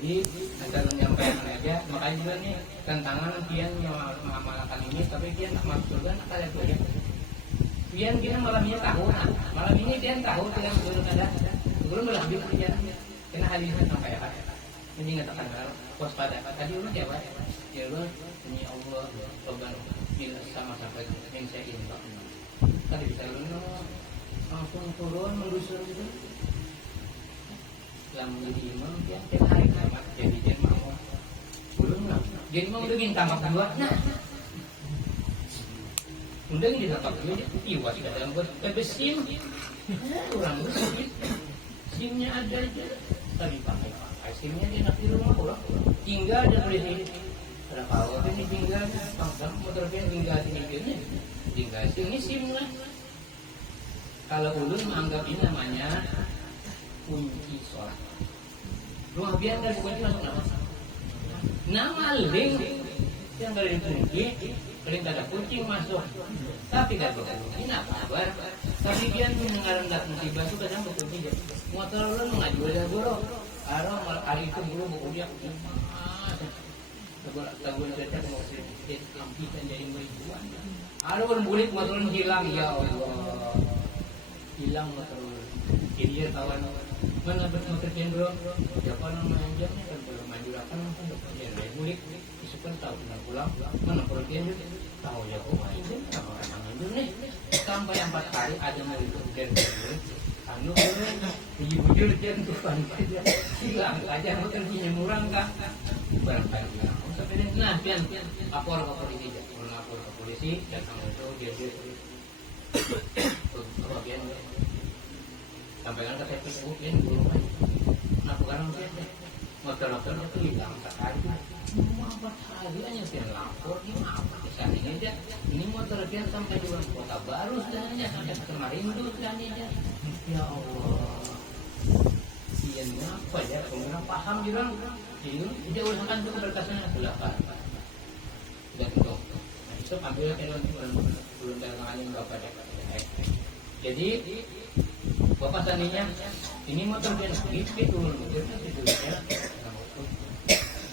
Jadi antara menyampaikan aja, makanya juga nih tantangan pian yang mengamalkan ini, tapi pian tak masuk surga, nak ada tuh ya. Pian kita malam ini tahu, malam ini pian tahu tidak belum ada, belum berlanjut perjalanan. Kena hari ini sampai apa? Ini ngatakan waspada. Tadi udah jawab, ya Allah, ini Allah, Tuhan, ini sama sampai yang saya ingin. Tadi bisa langsung turun menggusur gitu. Yang menjadi imam dia tiap hari tamat jadi dia mau belum lah jadi mau udah gini tamat dua nah udah gini tamat dua dia tiwas ke dalam buat sim orang bersih simnya ada aja tadi pakai simnya dia nak di rumah pulang tinggal aja boleh ada kalau ini tinggal pangkam motor dia tinggal ini tinggal sini sim lah kalau ulun menganggap ini namanya kunci sholat. Rumah biar dari kunci masuk nama link yang dari kunci, link ada kucing masuk. Tapi tidak kunci, apa kabar? Tapi dia mendengar hendak musibah itu kadang berkunci. Motor lu mengaju aja bro. Hari itu bro dia tahu saja mau sedikit ampitan jadi ribuan. Ada orang bulik motor hilang ya Allah. Hilang motor. Jadi kawan mana betul kerjaan bro? Siapa namanya kan belum maju kan ya dari bulik isukan tahu pulang mana kerjaan juga tahu ya kok ini apa orang maju nih sampai 4 hari ada mau itu kerjaan anu bujur kerjaan tuh kan hilang aja mau kerjanya murang kan barangkali hilang sampai nah pian lapor ke polisi lapor ke polisi datang itu dia bagian sampaikan ke Facebook ini belum lakukan motor-motor itu hilang sekali apa harinya dia lapor ini apa kesannya aja ini motor dia sampai di kota baru sebenarnya sampai kemarin itu sebenarnya ya Allah ini apa ya pengguna paham juga ini dia usahakan itu berkasnya silakan sudah tutup itu ambil belum terangani berapa jadi bapak taninya ini motor dia gitu motornya gitu ya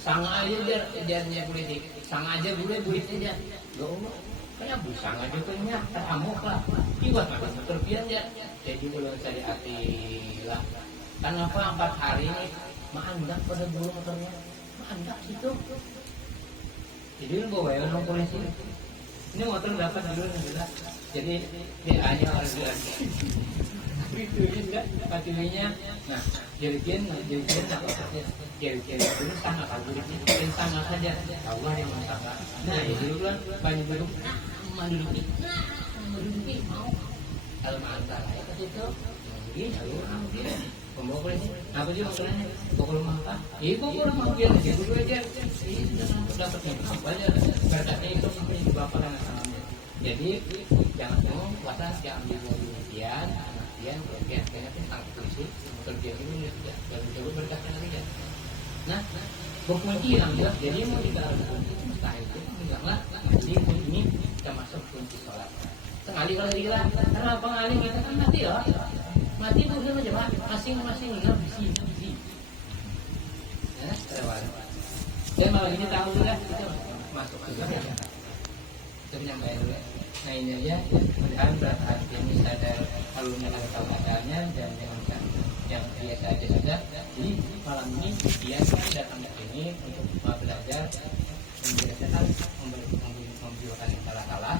sang aja dia politik sang aja boleh aja loh kayak busang aja punya teramuk lah buat motor pian ya jadi belum cari hati lah kenapa 4 hari mandak pada dulu motornya mandak itu jadi lu bawa ya orang polisi ini motor dapat dulu nih jadi dia hanya harus itu juga pastinya nah jadi dulu sama kaburnya dan sama saja Allah yang maha nah itu kan banyak baru menduduki mau kalau antara itu ini orang dia pembawa polisi apa sih maksudnya pokok apa pokok mau dia dulu aja ini dapatnya apa aja berkatnya itu sampai bapak dan anaknya jadi jangan mau puasa yang ambil demikian kemudian kayaknya tentang polisi kerja ini dan coba berkata lagi nah berkunci yang jelas jadi mau dikatakan mustahil itu enggaklah jadi ini kita masuk kunci sholat sekali kalau dikira karena apa ngali kita kan mati ya mati bukan macam masing-masing bisi ya terus dia malah ini tahu sudah kita masuk juga ya kita menyampaikan dulu nah ini aja mudah-mudahan berarti ini sadar alumni ada tahu adanya dan jangan yang biasa aja sudah jadi malam ini dia datang ke sini untuk belajar membiasakan membiasakan yang salah-salah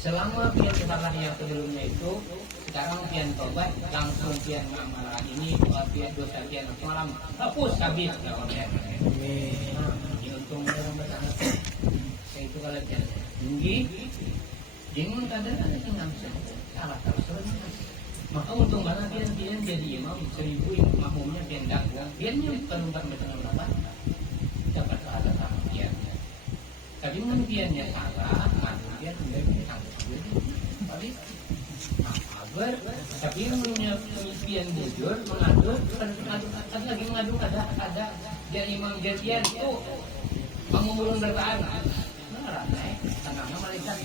selama pian salah yang sebelumnya itu sekarang pian tobat langsung pian amalan ini pian dosa pian malam hapus habis ini untung orang bersangat saya itu kalau pian tinggi jangan kadang-kadang tinggal salah terus maka untung banget pian jadi imam 1000 makmumnya pian dagang piannya bukan macam berapa dapat ada sama pian tapi mungkin piannya salah makmum pian tidak bisa tapi kabar tapi punya pian jujur mengadu kan lagi mengadu ada dia imam jadian tuh makmum bertahan marah tengahnya malaikat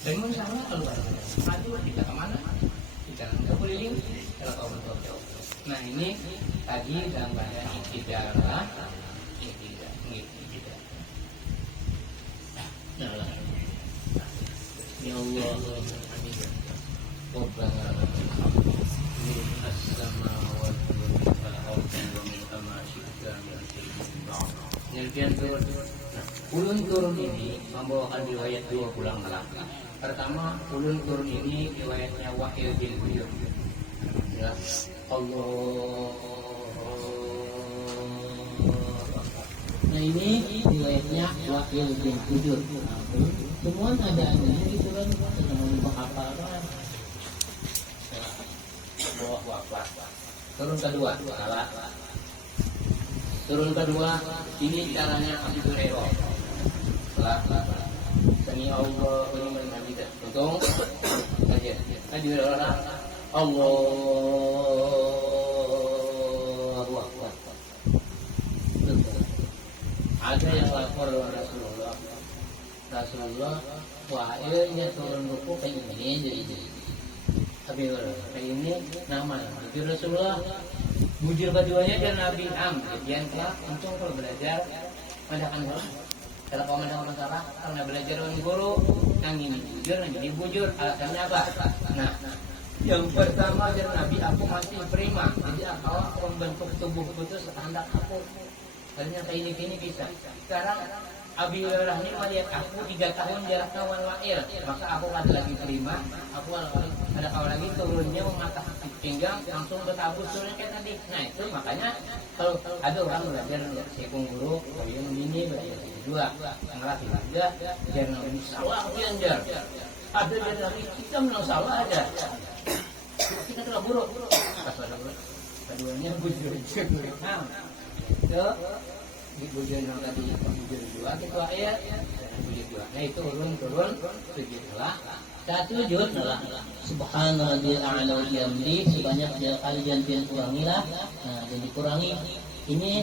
dengan sama keluar maju kita kemana kita nggak keliling kalau kau betul Nah ini tadi dalam bahasa istidalah tidak. Nah, ya Allah, Rabbana as-samawati wal ardi wa min ma syi'ta min shay'in. Ulun turun ini membawakan riwayat dua pulang belakang. Pertama, ulun turun ini riwayatnya Wahil bin Bujur. Ya, Allah. Nah ini riwayatnya Wahil bin Bujur. Semua ada gitu kan, mau apa kan? Turun kedua, salah. Turun kedua, ini caranya Abu Hurairah. Sami Allah liman hamidah. Untung saja. Aja orang Allahu Akbar. Ada yang lapor Rasulullah, wah ini turun ruku kayak ini jadi. Tapi kayak ini nama Rasulullah. Bujur keduanya dan Nabi Kemudian kelak, untung kalau belajar madakan guru. Kalau kau madakan masalah, karena belajar dengan guru, yang ini bujur, yang ini bujur. Alasannya apa? Nah, yang pertama dari Nabi, aku masih prima. Jadi aku membentuk tubuhku itu standar aku. Ternyata ini bisa. Sekarang Abi Hurairah ini melihat aku 3 tahun jarak kawan Wa'il, maka aku ada lagi prima. Aku ada kawan lagi turunnya mematah pinggang langsung bertabur turunnya kayak tadi. Nah itu makanya kalau ada orang belajar sekung guru, kalau yang ini belajar dua, yang laki aja, jangan ini salah belajar. Ada dari lagi kita menang salah aja. Kita telah buruk. Keduanya bujur juga. Nah, bujur yang tadi bujur dua gitu ayat, bujur dua. Nah itu turun sujudlah. Satu sujud adalah Subhanallahil a'la wa bihamdi sebanyak 3 kali dan kurangilah. Nah, jadi kurangi ini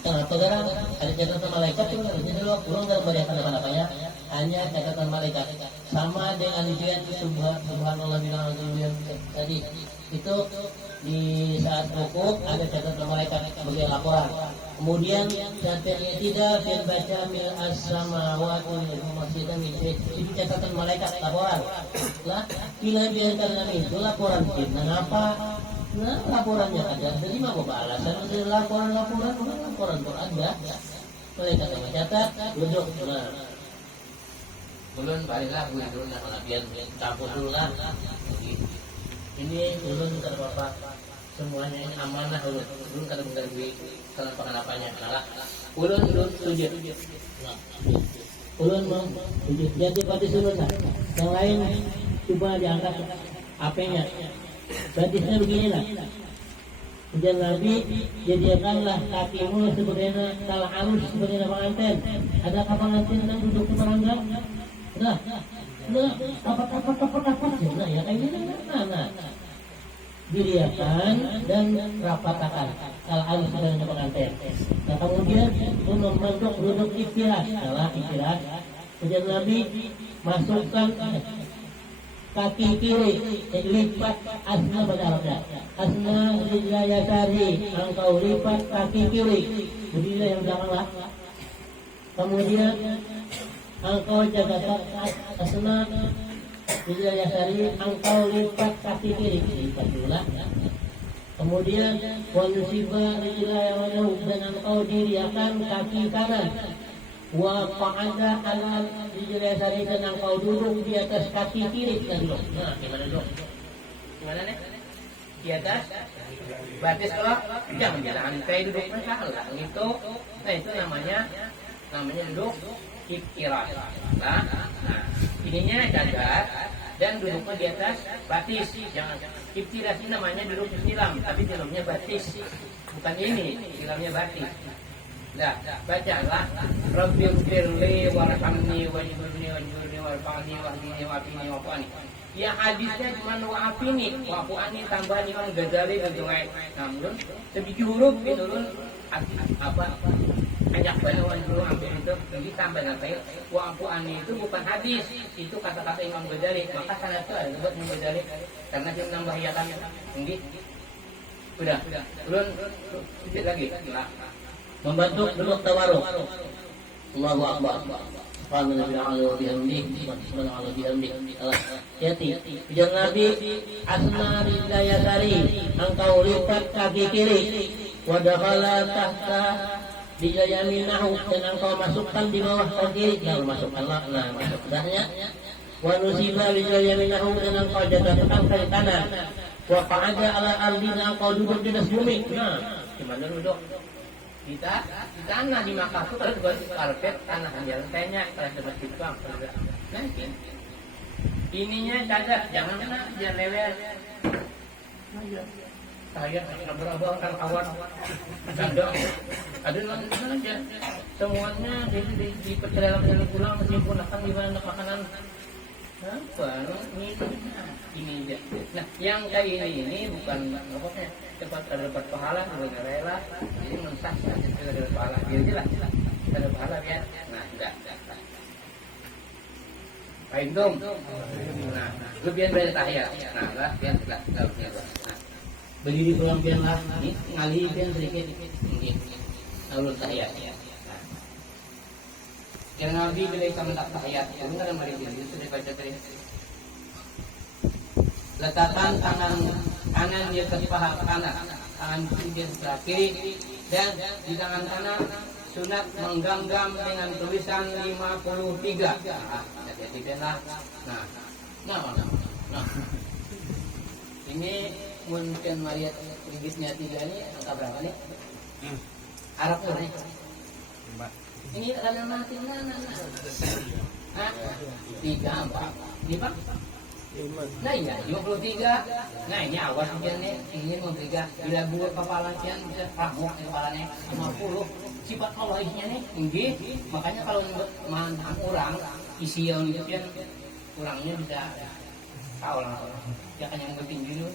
kenapa garang ada catatan malaikat itu harusnya dulu kurang dalam barisan apa-apanya hanya catatan malaikat sama dengan Subhanallah tadi itu di saat rukuk ada catatan malaikat sebagai laporan. Kemudian catatan tidak baca mil as-samawati masjidan itu catatan malaikat laporan. Lah bila biarkan itu laporan kita apa? Nah laporannya ada. Jadi mau alasan dari laporan ada. Malaikat mencatat duduk. Nah belum baiklah belum yang latihan campur dulu lah. Ini belum terbapak semuanya ini amanah belum kada mengganggu kenapa-kenapanya. Nah, ulun sujud. Ulun mau sujud. Jadi pada sunat. Yang lain coba diangkat apanya. Batisnya beginilah. Kemudian Nabi jadikanlah kakimu sebagaimana kalau halus sebagaimana pengantin. Ada pengantin yang duduk di perangga? Nah, apa nah ya kayak gini nah diriakan dan rapatakan kalau halus sebagaimana pengantin. Nah kemudian membentuk duduk istirahat, salah istirahat. Kemudian Nabi masukkan kaki kiri lipat asna pada Arabnya asna rijlaya sari engkau lipat kaki kiri berdiri yang belakanglah. Kemudian engkau jaga asna rijlaya sari engkau lipat kaki kiri lipat dulu. Kemudian wanusiba rijlaya wajah dan engkau diriakan kaki kanan wa qa'ada ala rijlaya sari dan engkau duduk di atas kaki kiri dan duduk. Nah, gimana duduk? Gimana nih? Di atas batis kalau jangan lantai duduk salah itu. Nah, itu namanya duduk iftirash. Nah, ininya datar dan duduknya di atas batis. Jangan iftirash ini namanya duduk silam, tapi silamnya batis. Bukan ini, silamnya batis. Nah, bacalah Rabbighfirli warhamni wajburni warfa'ni wahdini wa'afini wa'fu'ani. Yang hadisnya cuma wa'afini, wa'fu'ani tambah Imam Ghazali dan Sungai. Namun sedikit huruf itu apa? Banyak banget dulu hampir itu ditambah nanti wa'fu'ani itu bukan hadis, itu kata-kata Imam Ghazali. Maka sanad itu ada buat Imam Ghazali karena dia menambah ya kan tinggi. Udah. Ulun sedikit lagi. Nah. Membentuk duduk tawaruk. Allahu Akbar. Subhanallah bihamdihi subhanallah bihamdihi. Hati. Ujar Nabi, asna rijlaya tari, engkau lipat kaki kiri, wa dakhala tahta rijlaya yaminahu, dan engkau masukkan di bawah kaki kiri. Nah, masukkanlah, nah masuk dahnya. Wa nusiba rijlaya yaminahu, dan engkau jatuhkan kaki kanan. Wa qa'ada ala ardi, dan engkau duduk di atas bumi. Nah, gimana duduk? Kita di tanah di Makkah itu kalau buat karpet tanah hanya lantainya kalau tempat Jepang nanti ininya cacat jangan kena jangan lewat saya berapa kan kawan ada aja semuanya di perjalanan pulang meskipun akan gimana makanan apa ini dia. Nah yang kayak ini bukan apa cepat ada dapat pahala juga rela jadi mensah ada dapat pahala biar jelas ada pahala ya nah enggak baik dong nah lebihan dari tahiyat nah lah biar enggak nah Berdiri pulang pian lah. ini ngali pian sedikit ini alur tahiyat jangan nabi bila kita mentak tahiyat itu enggak ada mari itu sudah baca tadi letakkan tangan kanan di atas paha kanan, tangan kiri di atas kiri, dan di tangan kanan sunat menggenggam dengan tulisan 53. Nah, hati-hatilah. Nah. Ini mungkin Maria ringgitnya 3 ini angka berapa nih? Arab nih. Ini ada mati nah. 3, 4. Ini Pak? Nah iya, 53. Nah ini awas pian nih, ingin 53. Bila buat kepala pian bisa ramuk kepalanya 50. Sifat Allah isinya nih, tinggi. Makanya kalau mantan orang isi yang itu pian kurangnya bisa tahu langsung. Ya kan yang bertinju dulu.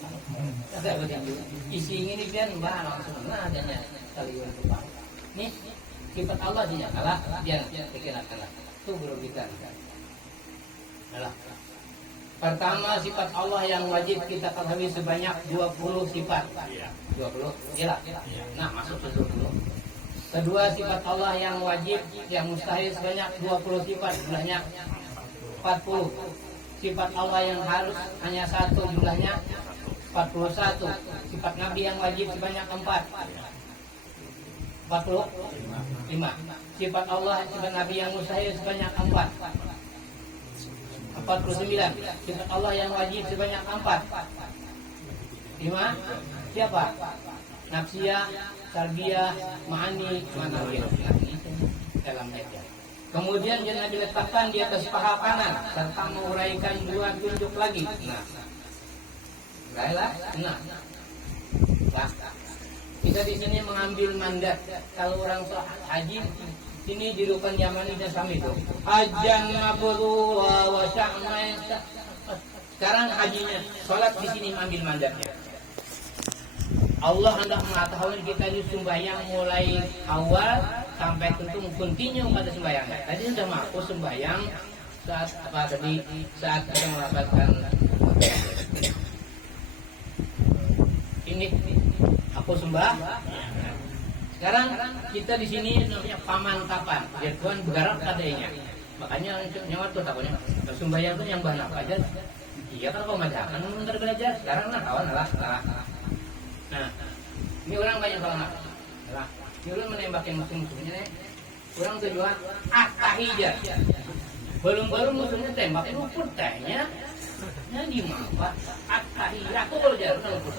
Ada bertinju. Isi ini pian mbak langsung nah adanya kali kepala. Nih sifat Allah isinya kalah pian pikiran kalah. Itu belum kita. Alah. Pertama sifat Allah yang wajib kita ketahui sebanyak 20 sifat. 20, iyalah. Nah, masuk ke 20. Kedua sifat Allah yang wajib yang mustahil sebanyak 20 sifat, jumlahnya 40. Sifat Allah yang harus hanya 1, jumlahnya 41. Sifat Nabi yang wajib sebanyak 4. 45. Sifat Allah sifat Nabi yang mustahil sebanyak 4. 49. Sifat Allah yang wajib sebanyak 4. 5. Siapa? Nafsiyah, Tarbiyah, Ma'ani, Manawiyah. Dalam ayat. Kemudian jangan diletakkan di atas paha kanan serta menguraikan 2 tunjuk lagi. Nah. Kita di sini mengambil mandat kalau orang haji ini di rukun Yamani dan Sami itu. Hajan mabrura wa sya'man. Sekarang hajinya, salat di sini mengambil mandatnya. Allah hendak mengetahui kita di sembahyang mulai awal sampai tentu continue pada sembahyangnya. Tadi sudah mampu sembahyang saat apa tadi saat kita mendapatkan ini aku sembah. Sekarang kita di sini namanya pamantapan. Ya Tuhan bergerak adanya. Makanya nyawa tuh takutnya sembahyang tuh yang bahan apa aja. Iya kan pemandangan bentar belajar. Sekarang nah kawan lah. Nah, ini orang banyak banget. Lah, ini orang menembak yang musuh-musuhnya nih. Orang tujuan tahiyat. Belum musuhnya tembak luput tehnya. Nah di mana? Tahiyat aku kalau jalan luput.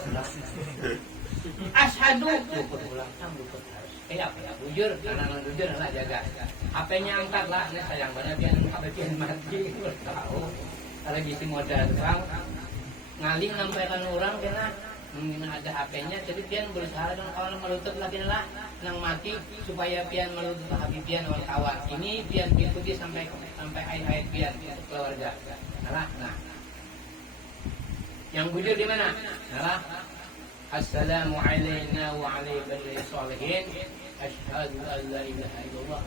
Ashadu luput ulang luput. Ya, jujur, karena jujur lah jaga. HP-nya angkat lah, ini sayang banget dia HP-nya mati, tahu. Kalau gitu modal terang, ngaling nampaikan orang kena ada HP-nya, jadi pian berusaha dong kawan melutup lagi lah, nang mati supaya pian melutup habis pian kawan. Ini pian ikuti sampai ayat pian keluarga. Nah. Yang jujur di mana? Nah. Assalamu alayna wa ala ibadil sholihin. Asyhadu an la ilaha illallah.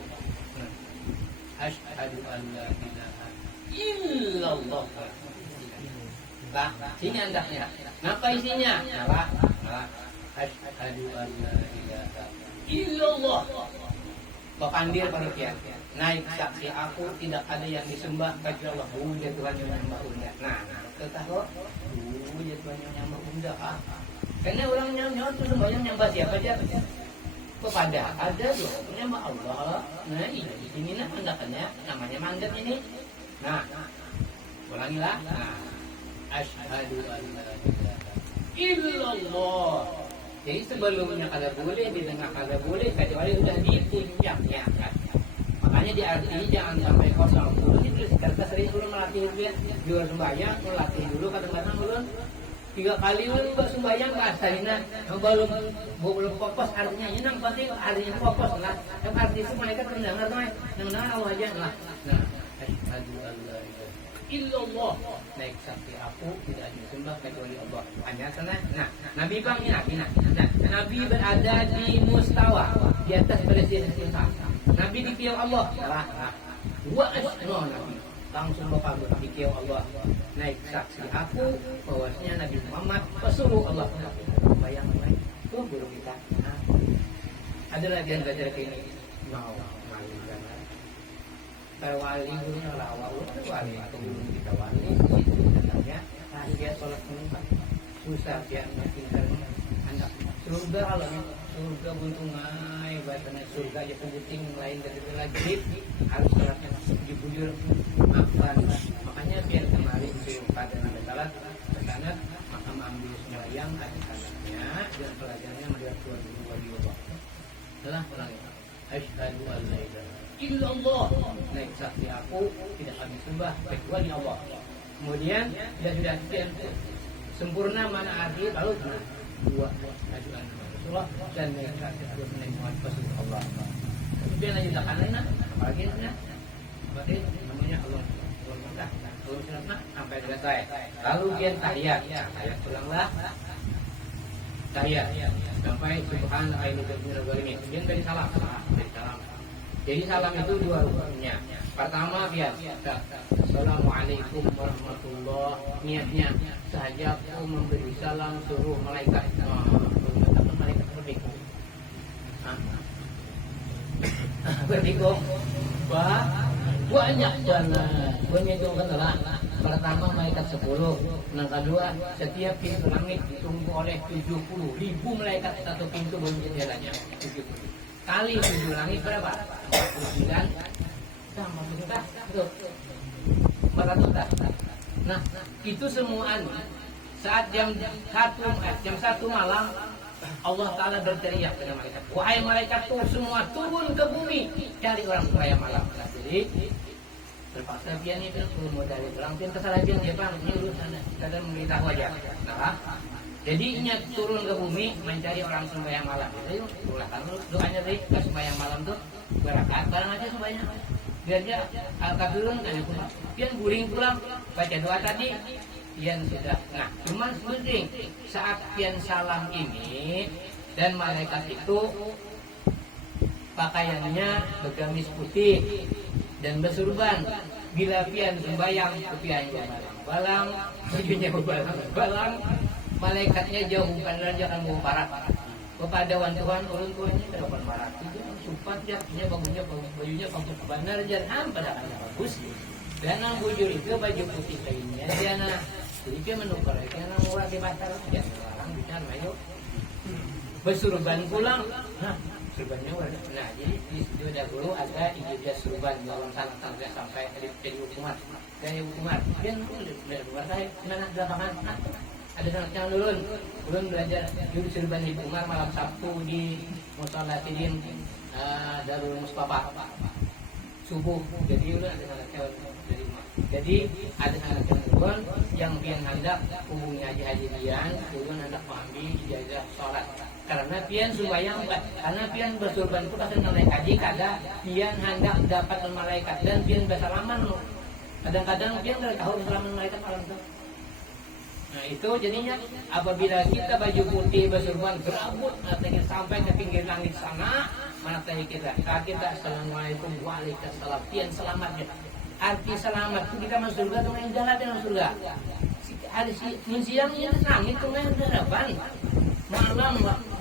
Asyhadu an la ilaha illallah. Nah, sini andaknya. Apa isinya? Nah. Asyhadu an la ilaha illallah. Papandir panitia. Naik saksi aku tidak ada yang disembah kecuali Allah. Dia Tuhan yang menyembah unda. Nah, ketahu. Dia Tuhan yang menyembah unda. Karena orang nyawa itu sembahyang nyembah siapa aja? Kepada ada dong menyembah Allah. Nah, ini sini nah mandatannya namanya mandat ini. Nah, ulangilah. Nah, asyhadu an la ilaha illallah. Jadi sebelumnya kada boleh, di tengah kada boleh, kecuali sudah ditunjang ya kan. Makanya di arti jangan sampai kosong. Ini terus kertas sering ulun melatih dulu ya. Jual sembahyang, melatih dulu kadang-kadang ulun 3 kali ulun buat sembahyang ke asalina. Belum fokus artinya nang penting artinya fokus lah. Yang arti itu mereka mendengar tuh, mendengar Allah aja lah. Nah, asyhadu an la ilaha illallah. Naik saksi aku tidak disembah kecuali Allah. Hanya sana. Nah, Nabi bang ini Nabi berada di mustawa di atas presiden kita. Nabi dipiau Allah. Nah, wa asno Nabi langsung bapak dipiau Allah. Naik saksi aku bahwasanya Nabi Muhammad pesuruh Allah. Bayang-bayang itu guru kita. Nah, ada lagi yang belajar kayak ini. Mau malu kan? Kalau wali gurunya lawa, wali atau guru kita wali, itu katanya, dia sholat menimpa, susah dia pintar anak surga kalau surga buntungai, bahasanya surga aja penting lain dari lagi harus sholatnya bujur makan, makanya biar kemarin itu pada ada salat karena maka ambil sembahyang ada salatnya dan pelajarannya melihat Tuhan wali Allah. Telah ulangi. Asyhadu an la ilaha illallah. Naik saksi aku tidak kami sembah kecuali Allah. Kemudian sudah sempurna mana arti lalu dua asyhadu an Rasulullah dan naik saksi aku naik Muhammad Rasulullah Allah. Kemudian lanjut lain apalagi berarti namanya Allah berkah terus sampai selesai. Lalu dia tahiyat ulanglah tahiyat sampai subhanallah ini kemudian dari salam. Jadi salam itu 2 rukunnya. Pertama biasa assalamualaikum warahmatullah, niatnya saja aku memberi salam suruh malaikat malaikat berbikung banyak jalan menyedongkan lah. Pertama malaikat 10, yang kedua setiap pintu langit ditunggu oleh 70.000 malaikat satu pintu belum jalannya 70 kali 7 langit berapa? 49 sama berapa? 400. Nah itu semua saat jam 1 malam Allah Ta'ala berteriak dengan malaikat, wahai malaikat tuh semua turun ke bumi cari orang supaya malam. Jadi terpaksa dia ini mau dari pulang tim tersalah dia bang nyuruh sana kadang memberitahu aja. Nah jadi ingat turun ke bumi mencari orang sembahyang malam. Jadi ulah kalau doanya tadi ke sembahyang malam tuh berangkat barang aja sembahyang. Biar dia al-kafirun kan itu. Pian guring pulang baca doa tadi pian sudah. Nah, cuman penting saat pian salam ini dan malaikat itu pakaiannya bergamis putih dan bersurban. Bila pian sembahyang piannya balang, bajunya balang, malaikatnya jauh bukan jangan bawa parak. Kepada Tuhan ulun tuannya terdapat parak. Itu supat jadinya bajunya bagus benar jangan pada bagus. Dan yang bujur itu baju putih kainnya dia nah. Jadi dia menukar karena murah di pasar jangan larang bicara ayo. Bersurban pulang. Nah, surbannya warna. Nah, jadi di situ dahulu ada ijazah surban dalam sangat sampai dari hukumat. Dari hukumat. Dan udah buat saya mana belakangan. Ada sanatnya ulun belajar juru surban di Umar malam Sabtu di Mushola Tidin Darul Mustafa subuh. Jadi ulun ada sanatnya dari Umar. Jadi ada sanatnya ulun yang pian hendak hubungi haji pian, ulun hendak mengambil ijazah sholat. Karena pian sembahyang karena pian bersurban itu kasih naik haji kada pian hendak dapat malaikat dan pian bersalaman. Kadang-kadang pian dari tahu bersalaman malaikat malam itu. Nah itu jadinya apabila kita baju putih bersurban berambut nanti sampai ke pinggir langit sana mana kita assalamualaikum waalaikumsalam pian selamat ya. Arti selamat itu kita masuk surga tuh main jalan dengan surga. Ada siang ini langit tuh main harapan. malam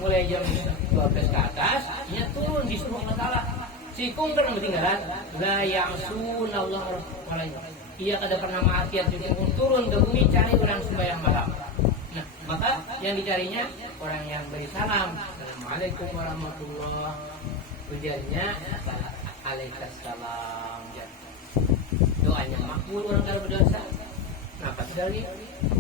mulai jam 12 ke atas, dia turun di suruh Allah Ta'ala. Si kungker ketinggalan, la ya'sunallah alaihi. Ia kada pernah maksiat juga turun ke bumi cari orang sembahyang malam. Nah, maka yang dicarinya orang yang beri salam. Assalamualaikum warahmatullah. Ujarnya Waalaikumsalam. Doanya makbul orang kalau berdosa. Nah, pas dari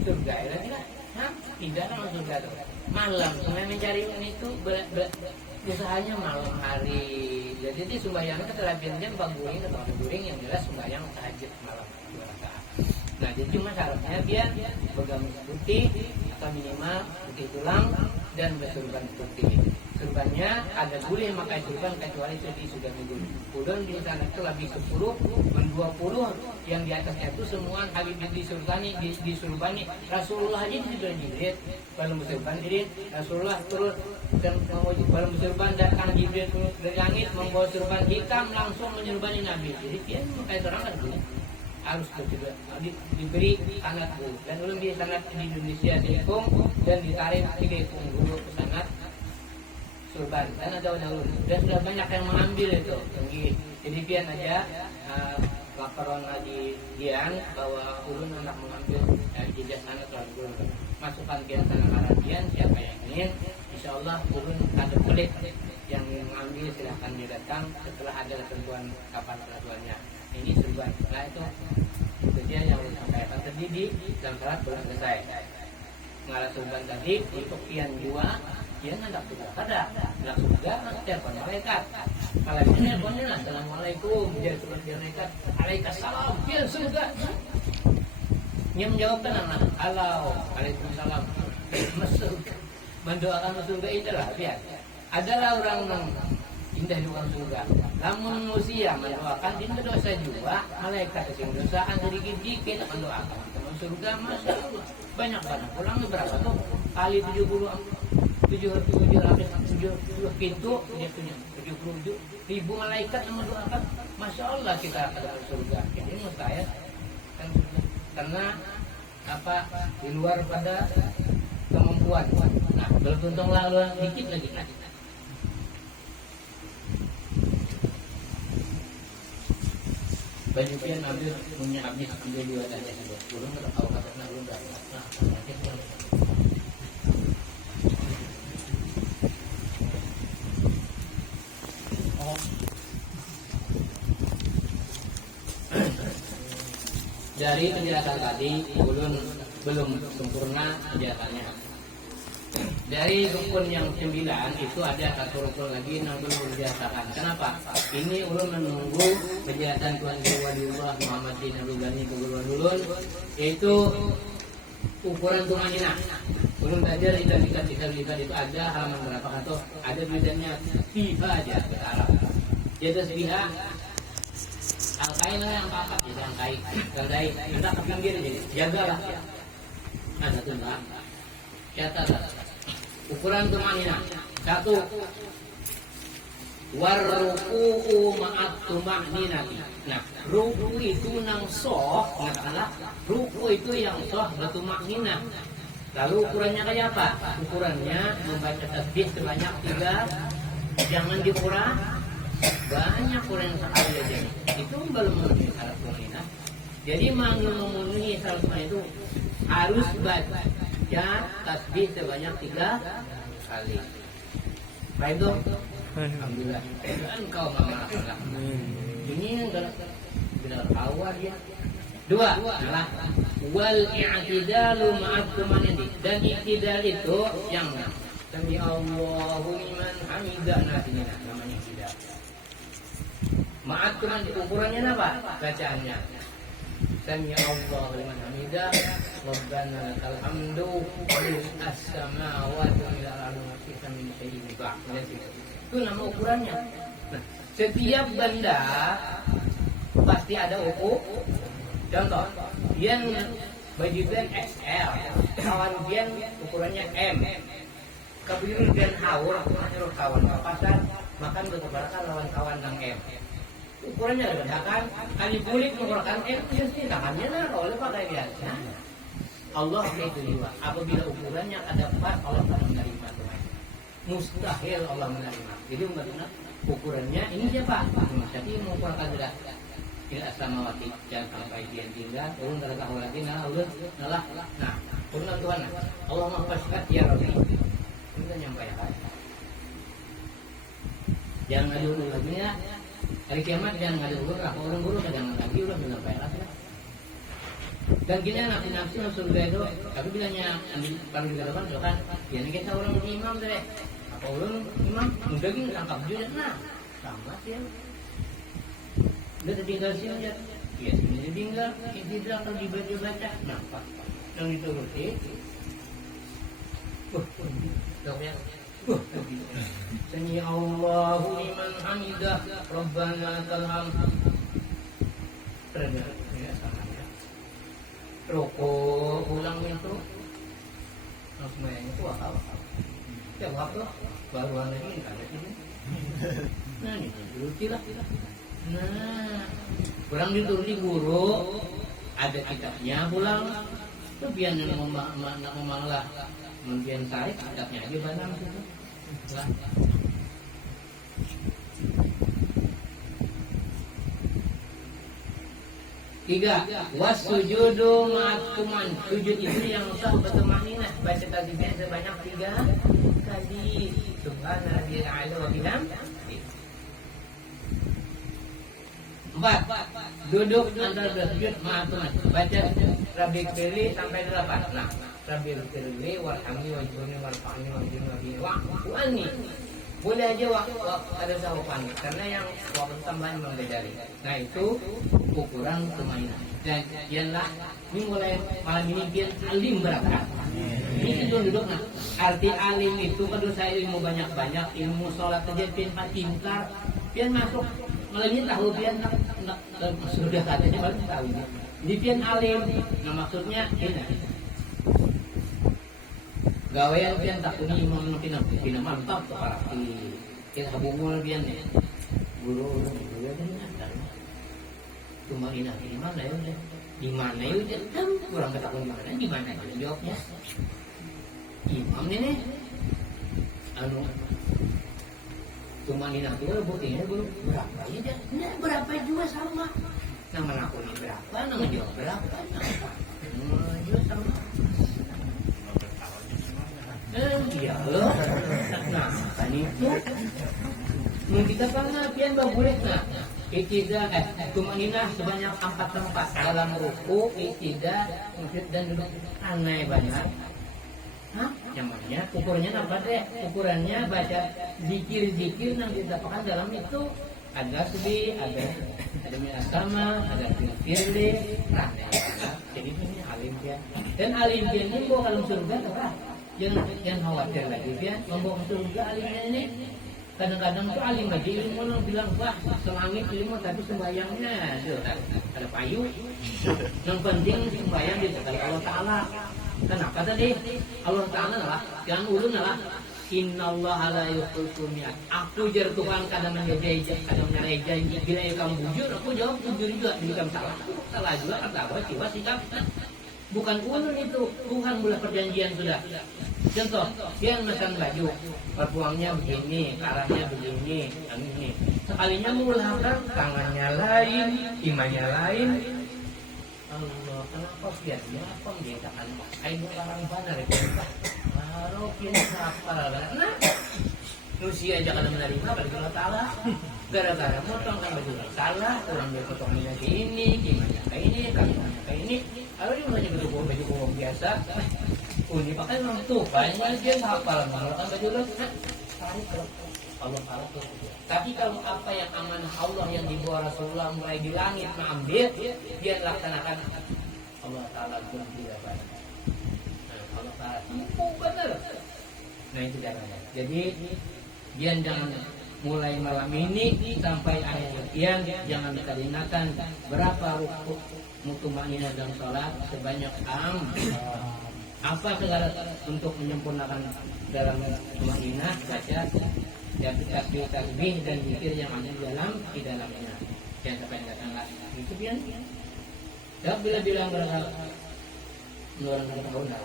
surga lagi lah. Hah? Tidak sama surga itu. Malam, sebenarnya mencari itu usahanya malam hari. Jadi itu sembahyangnya keterapiannya baguring atau baguring yang jelas sembahyang tahajud malam 2 rakaat. Nah, jadi cuma syaratnya dia bergamis putih atau minimal putih tulang dan bersurban putih. Surbannya ada boleh memakai surban kecuali itu sudah minggu. Kemudian di sana itu lebih 10, 20 yang di atasnya itu semua Habib disurbani. Rasulullah aja di dalam Jibril belum bersurban jadi Rasulullah turun dan belum bersurban datang Jibril dari langit membawa surban hitam langsung menyerbani Nabi. Jadi dia memakai terang kan boleh. Harus juga diberi sanad dulu dan ulun di sanad di Indonesia dihitung dan ditarik dihitung dulu ke sanad surban dan ada ulun dan sudah banyak yang mengambil itu jadi pian aja laporan di Dian bahwa ulun hendak mengambil jejak sanad ulun masukkan ke tanah Arabian siapa yang ingin insyaallah ulun ada pelit yang mengambil silahkan dia datang setelah ada ketentuan kapan ketentuannya ini surban. Nah itu dia yang sampaikan tadi di dalam syarat belum selesai. Mengarah surban tadi untuk pian jua dia hendak sudah ada hendak sudah telepon malaikat. Kalau ini teleponnya assalamualaikum dia sudah dia malaikat waalaikumsalam pian surga. Dia menjawabkan anak halo waalaikumsalam masuk mendoakan masuk ke indah pian. Adalah orang indah di orang surga. Namun manusia mendoakan tidak dosa juga. Malaikat yang dosaan sedikit-sedikit mendoakan teman surga masya Allah. Banyak pulang berapa tuh? Kali 70 pintu dia punya 77.000 malaikat yang mendoakan. Masya Allah kita ada surga. Jadi mustahil kan karena apa di luar pada kemampuan. Nah, beruntung lalu dikit lagi. Banyak yang ambil punya habis ambil dua tanya sebab belum tahu kata belum dah. Dari penjelasan tadi belum sempurna penjelasannya. Dari rukun yang 9 itu ada satu rukun lagi yang belum dijelaskan. Kenapa? Ini ulun menunggu penjelasan Tuhan Waliullah Muhammad bin Abdul Ghani ulun yaitu ukuran tumanina. Ulun belajar kita itu ada halaman berapa atau ada tulisannya tiba aja ke Arab. Jadi sebiha angkai lah yang pakat jadi angkai kita ke pinggir jadi jagalah. Ada tuh mbak. Catat. Ukuran tumanina 1 warruku'u ma'at tuma'ninati. Nah, ruku itu nang soh, katakanlah ruku itu yang soh bertumakninah. Lalu ukurannya kayak apa? Ukurannya membaca tasbih sebanyak 3, jangan dikurang banyak kurang sekali aja. Itu belum memenuhi syarat tumanina. Jadi memenuhi syarat itu harus baca tasbih sebanyak 3 kali. Baik dong. Alhamdulillah. Engkau mengamalkan. Ini benar awal ya. 2 adalah wal i'tidalu ma'at tumanini. Dan i'tidal itu yang sami Allahu liman hamidah namanya i'tidal. Ma'at tumanini ukurannya apa? Bacaannya. Sami Allahu liman hamidah Rabbana lakal hamdu as-samawati wal ardu wa ma min syai'in ba'd. Itu nama ukurannya. Nah, setiap benda pasti ada ukuran. Contoh, yang baju band XL, kawan dia ukurannya M. Kemudian dia haur, menurut kawan ke pasar, makan berkebarkan lawan kawan yang M. Ukurannya ledakan, kali kulit mengeluarkan M, itu tangannya lah, oleh pakai biasa. Allah itu juga. Apabila ukurannya ada pas, Allah akan menerima. mustahil Allah menerima. Jadi umpamanya ukurannya ini siapa? Tapi mengukur kadar tidak samawati, jangan sampai dia tinggal turun dari kahulati Allah nalah. Nah, turun Tuhan. Allah maha sifat ya Rabbi. Kita nyampaikan. Jangan ngadu lagi ya. Hari kiamat jangan ngadu dulu. Orang guru jangan lagi udah menyampaikan. Dan gini nafsu surga itu, tapi bilangnya kalau di depan itu kan, ya ini kita orang imam deh. Apa orang imam? Udah gini tangkap juga, nah sama sih. Udah tertinggal sih aja. Ya sini tinggal, tidak kalau dibaca, nampak. Yang dituruti. Dok ya. Sami Allahu liman hamidah, Rabbana lakal hamd. Terdengar ya sama. Rokok ulang itu langsung main itu apa? Ya apa? Baru ini kan ini. Nah ini dulu lah. Nah, kurang dituruti guru ada kitabnya pulang. Itu biar nak memanglah mungkin saya kitabnya aja barang itu. Lah. Tiga, wasujudu ma'atuman. Sujud itu yang sah bertemanina. Baca tasbih sebanyak 3 kali. Subhanallah wa bihamdihi. 4. Duduk antara sujud ma'atuman. Baca Rabbi Firli sampai 8. Nah, Rabbi Firli warhamni wajibuni warfa'ni wajibuni wa'ani. Boleh aja waktu ada jawaban karena yang waktu tambahan memang beda. Nah itu ukuran kemainan. Dan ialah ini mulai malam ini biar alim berangkat. Ini itu duduk nah. Arti alim itu kalau saya ilmu banyak-banyak, ilmu sholat aja pintar, biar masuk malam ini tahu biar sudah katanya baru tahu ini. Jadi biar alim. Nah maksudnya ini. Gawean pian tak kuni imam pina mantap para kita bungul pian ya guru ya dan cuma ini mana ya di mana ya kan kurang ketahuan di mana jawabnya imam ini anu cuma ini itu buktinya guru berapa ya nah berapa juga sama nama aku ini berapa nama jawab berapa juga sama. Iya loh. Nah, kan itu. Kita pengapian boleh nah. Iktida tumanina sebanyak 4 tempat dalam ruku, iktida, sujud dan duduk aneh banyak. Hah? Namanya ukurannya apa deh? Ukurannya baca zikir-zikir yang didapatkan dalam itu ada sedih, ada sama, ada firli, nah, jadi ini alim pian. Dan alim pian ini bawa dalam surga terah. Jangan khawatir lagi ya, membawa surga alimnya ini. Kadang-kadang tuh alim lagi ilmu orang bilang wah selangit ilmu tapi sembayangnya ada payu. Yang penting sembayang di dekat Allah Taala. Kenapa tadi? Allah Taala lah, jangan ulun lah. Innallaha la yukhlifu mi'ad. Aku jar Tuhan kadang menjadi kadang nyalai janji. Bila kamu bujur, aku jawab bujur juga. Bila kamu salah juga kata apa? Coba sikap. Bukan ulun itu, Tuhan mulai perjanjian sudah. Contoh, dia memesan baju, perbuangnya begini, arahnya begini, ini. Sekalinya mengulangkan tangannya lain, imannya lain. Allah, kenapa biarnya apa membedakan? Ayo orang benar itu. Baru kita apa? Nah, manusia aja kalau menerima bagi Allah Taala. Gara-gara motong kan baju salah, orang dia potongnya kayak ini, gimana kayak ini, kayak ini. Kalau dia punya baju koko biasa, ini pakai memang tuh banyak dia hafal malah kan baju lah. Allah Taala tuh. Tapi kalau apa yang amanah Allah yang dibawa Rasulullah mulai di langit mengambil, dia laksanakan Allah Taala pun tidak banyak. Allah Taala itu benar. Nah itu caranya. Jadi dia jangan mulai malam ini sampai akhir jangan dikarenakan berapa rukuk mutmainah dan sholat sebanyak apa segala untuk menyempurnakan dalam mutmainah baca dan tasbih dan zikir yang ada di dalamnya yang sampai datanglah itu pian ya bila bilang berapa tahun dah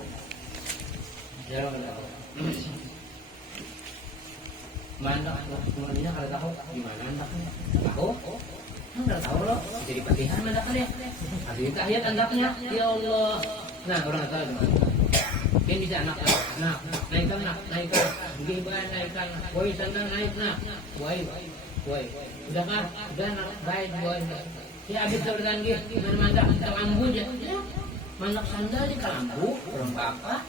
Mana semuanya kalau tahu gimana anaknya? Tahu? Enggak tahu loh. Jadi patihan anaknya. Ada tahiyat anaknya. Ya Allah. Nah, orang tahu gimana? Dia bisa anak. Nah, naikkan nak, naikkan. Gimana naikkan? Woi, santan naik nak. Woi. Udah kah? Udah nak. Baik, woi. Ya habis terdan gitu. Mana kalambu aja. Manak sandal di kalambu, orang apa?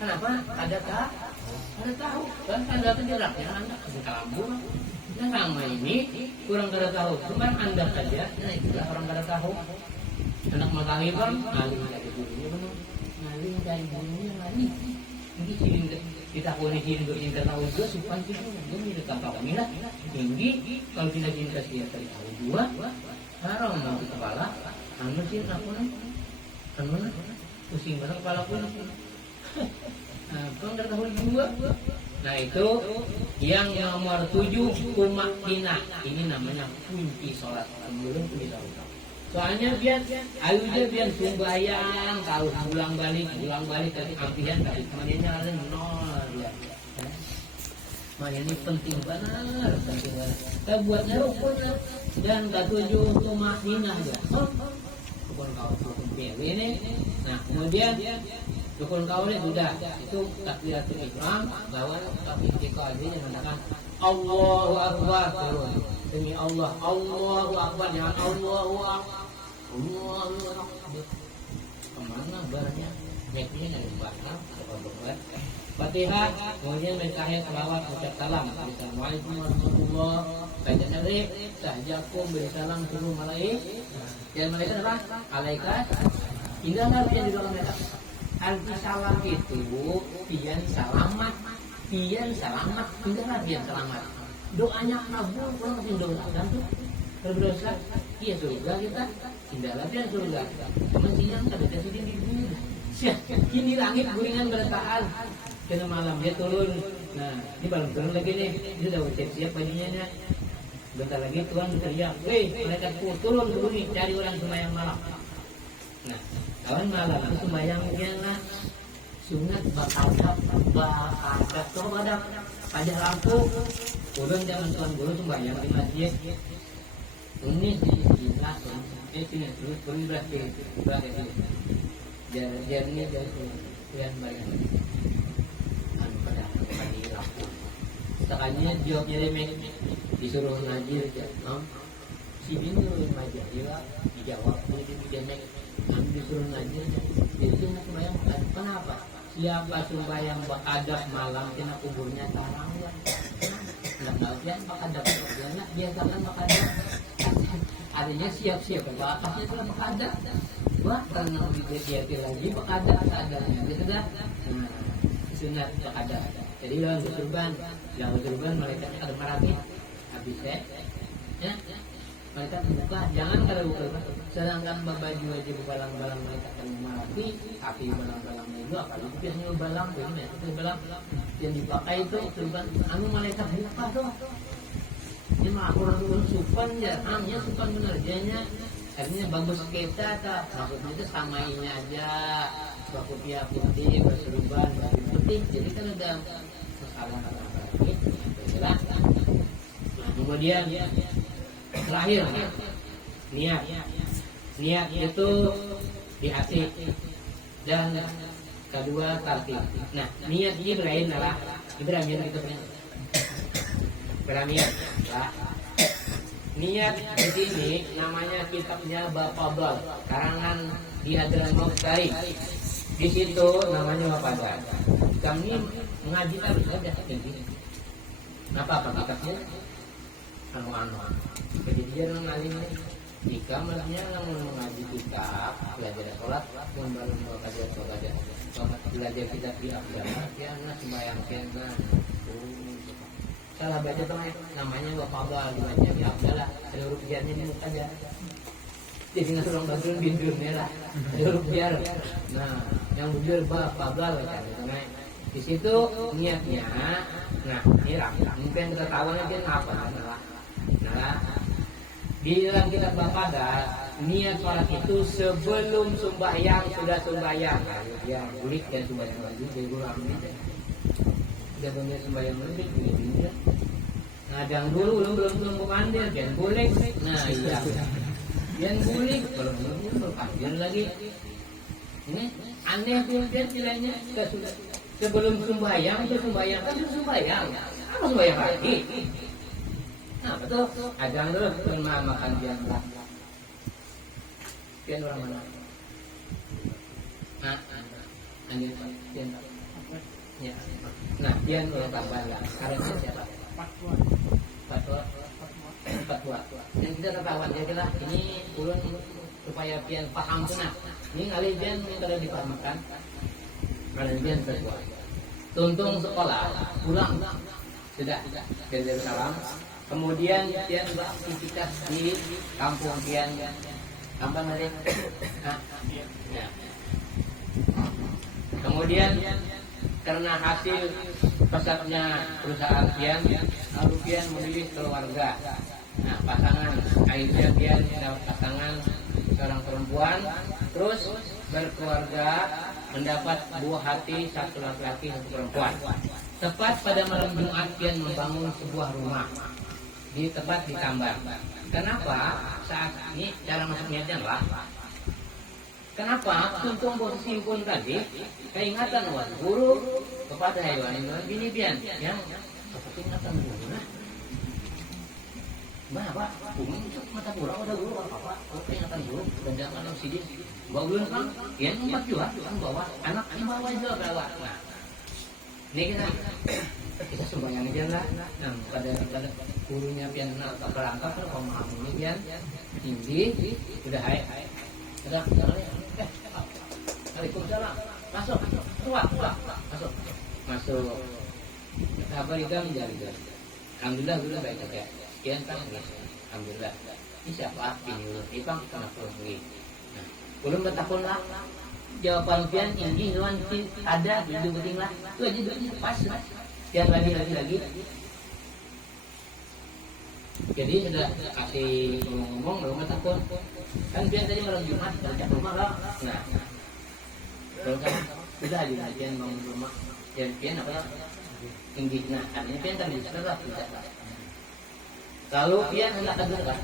Kenapa? Ada kah? Ada tahu. Kan sandal itu jeraknya anak di kalambu. Nah sama ini kurang kada tahu. Cuma anda saja. Nah itulah orang kada tahu. Anak matahari kan ngaling dari dulunya benar. Ngaling dari dulunya ngaling. Ini silin kita boleh silin kita tahu juga supan itu. Dia mirip kakak kami lah. Tinggi kalau kita cinta dia tadi tahu dua. Haram mau di kepala. Anu sih aku nih. Anu nih. Pusing banget kepala pun. Nah, kan tahu dua. Nah itu yang nomor 7 kumakina. Ini namanya kunci sholat. Belum kunci sholat. Soalnya biar alunya biar sumbayang, kalau pulang balik dari ampihan dari temannya ada nol ya. Ini penting banget. Kita buatnya rukunnya dan ketujuh kumakina ya. Rukun kau ini. Nah kemudian rukun kau ini sudah itu takbiratul ihram bahwa tapi ketika dia mengatakan Allahu Akbar turun demi Allah Allahu Akbar jangan Allahu Akbar kemana barangnya meknya dari belakang berbuat Fatihah kemudian mentahiyat selawat ucap salam Assalamualaikum warahmatullahi wabarakatuh sahajakum bersalam seluruh malaikat dan malaikat apa? Malaikat indahlah yang di dalam mereka arti salam itu pian selamat indahlah pian selamat doanya kabul kalau masih doa dan tuh berdosa iya surga kita indahlah pian surga masih yang kada kasih di bumi ini langit guringan bertahan kena malam dia turun nah ini baru turun lagi nih dia udah siap bajunya bentar lagi Tuhan teriak mereka turun ke bumi cari orang sembahyang malam nah kawan malam itu sembahyangnya lah sunat bakadap coba ada pajak lampu turun zaman Tuhan guru sembahyang di masjid ini jelas sini terus berarti jarinya dari yang bayang pada di lampu setelahnya jawabnya remeh disuruh ngaji si bingung ngaji dia dijawab dia naik disuruh ngaji itu sembahyang kenapa siapa sembahyang bakadap malam kena kuburnya tarang ya nggak tahu dia bakadap karena biasakan bakadap artinya siap-siap bakatnya itu bakadap wah karena dia lagi bakadap seadanya gitu dah sunat bakadap jadi dalam turban malaikatnya ada marathi habis ya mereka buka, jangan kalau buka. Sedangkan baju aja balang-balang mereka akan marathi, tapi balang-balangnya itu apalagi biasanya balang begini, itu balang yang dipakai itu turban. Anu malaikat buka tuh. Ini mah kurang supan ya, hanya supan benar jadinya. Artinya bagus kita tak, maksudnya itu samainnya aja. Putih putih, berserban, putih. Jadi kan ada masalah lagi. Jelas. Nah kemudian terakhir niat itu diasih dan kedua tartib. Nah niat ini berlain adalah Ibrahim itu beraniat lah. Niat di sini namanya kitabnya Bapabal karangan di Hadramaut Syarif. Di situ namanya Bapabal. Kami mengaji harus ada tinggi. Apa kitabnya? Anu. Jadi dia mengalim jika malamnya mengaji kitab belajar sholat membangun sholat belajar kitab di agama dia sembahyang kena salah baca teman namanya Wafadal dibaca di Abdallah ada huruf biarnya di muka aja jadi nggak orang badrun bindur merah ada huruf biar nah yang bujur Wafadal nah di situ niatnya nah ini mungkin kita tahu nanti apa nah di dalam kitab Baqadah niat sholat itu sebelum sembahyang sudah sembahyang ya bulik dan sembahyang lagi jadi ulang udah banyak sembahyang lebih juga. Ngadang dulu belum kemandil, jangan boleh. Nah iya, jangan boleh belum panggil lagi. Ini aneh pian nilainya. Sebelum sembahyang itu sembahyang kan sembahyang. Apa sembahyang lagi? Nah betul. Adang dulu pernah makan pian lah. Pian orang mana? Nah, anjir pian. Ya. Nah, pian orang tambah lah. Sekarang siapa? Fatwa. Yang kita ketahuan ya kita ini ulun supaya pian paham benar. Ini kali pian yang kalau dipahamkan. Kalian pian fatwa. Tuntung sekolah, pulang sudah dari salam. Kemudian pian beraktivitas di kampung pian. Kampung dari. Ya. Kemudian karena hasil pesatnya perusahaan pian, lalu pian memilih keluarga. Nah, pasangan akhirnya pian dapat pasangan seorang perempuan, terus berkeluarga mendapat buah hati satu laki-laki satu perempuan. Tepat pada malam Jumat pian membangun sebuah rumah di tempat di Tambang. Kenapa saat ini cara masuknya adalah kenapa tuntung posisi pun tadi keingatan wan guru kepada hewan bini pian yang seperti ingatan guru nah. Apa? Umum mata pura ada guru apa? Keingatan guru dan jangan sidik. Bawa guru kan yang empat juga yang bawa anak yang bawa juga bawa. Nah, ini kita sembahyang aja lah. Nah, pada gurunya pian perangkap pemahaman ini pian tinggi sudah hai. Sudah. Waalaikumsalam. Masuk. Masuk. Apa itu menjadi. Alhamdulillah sudah baik saja. Sekian kan alhamdulillah. Ini siapa? Ini ulun ipang kena pergi. Nah, ulun bertakun lah. Jawaban pian ini luan ada di beting lah. Itu aja pas. Sekian lagi. Jadi sudah kasih ngomong belum bertakun. Kan pian tadi malam Jumat kerja rumah lah. Nah, kalau kan sudah aja pian bangun rumah. Dan pian apa? Tinggi. Nah, artinya pian tadi sudah tidak. Kalau pian hendak ada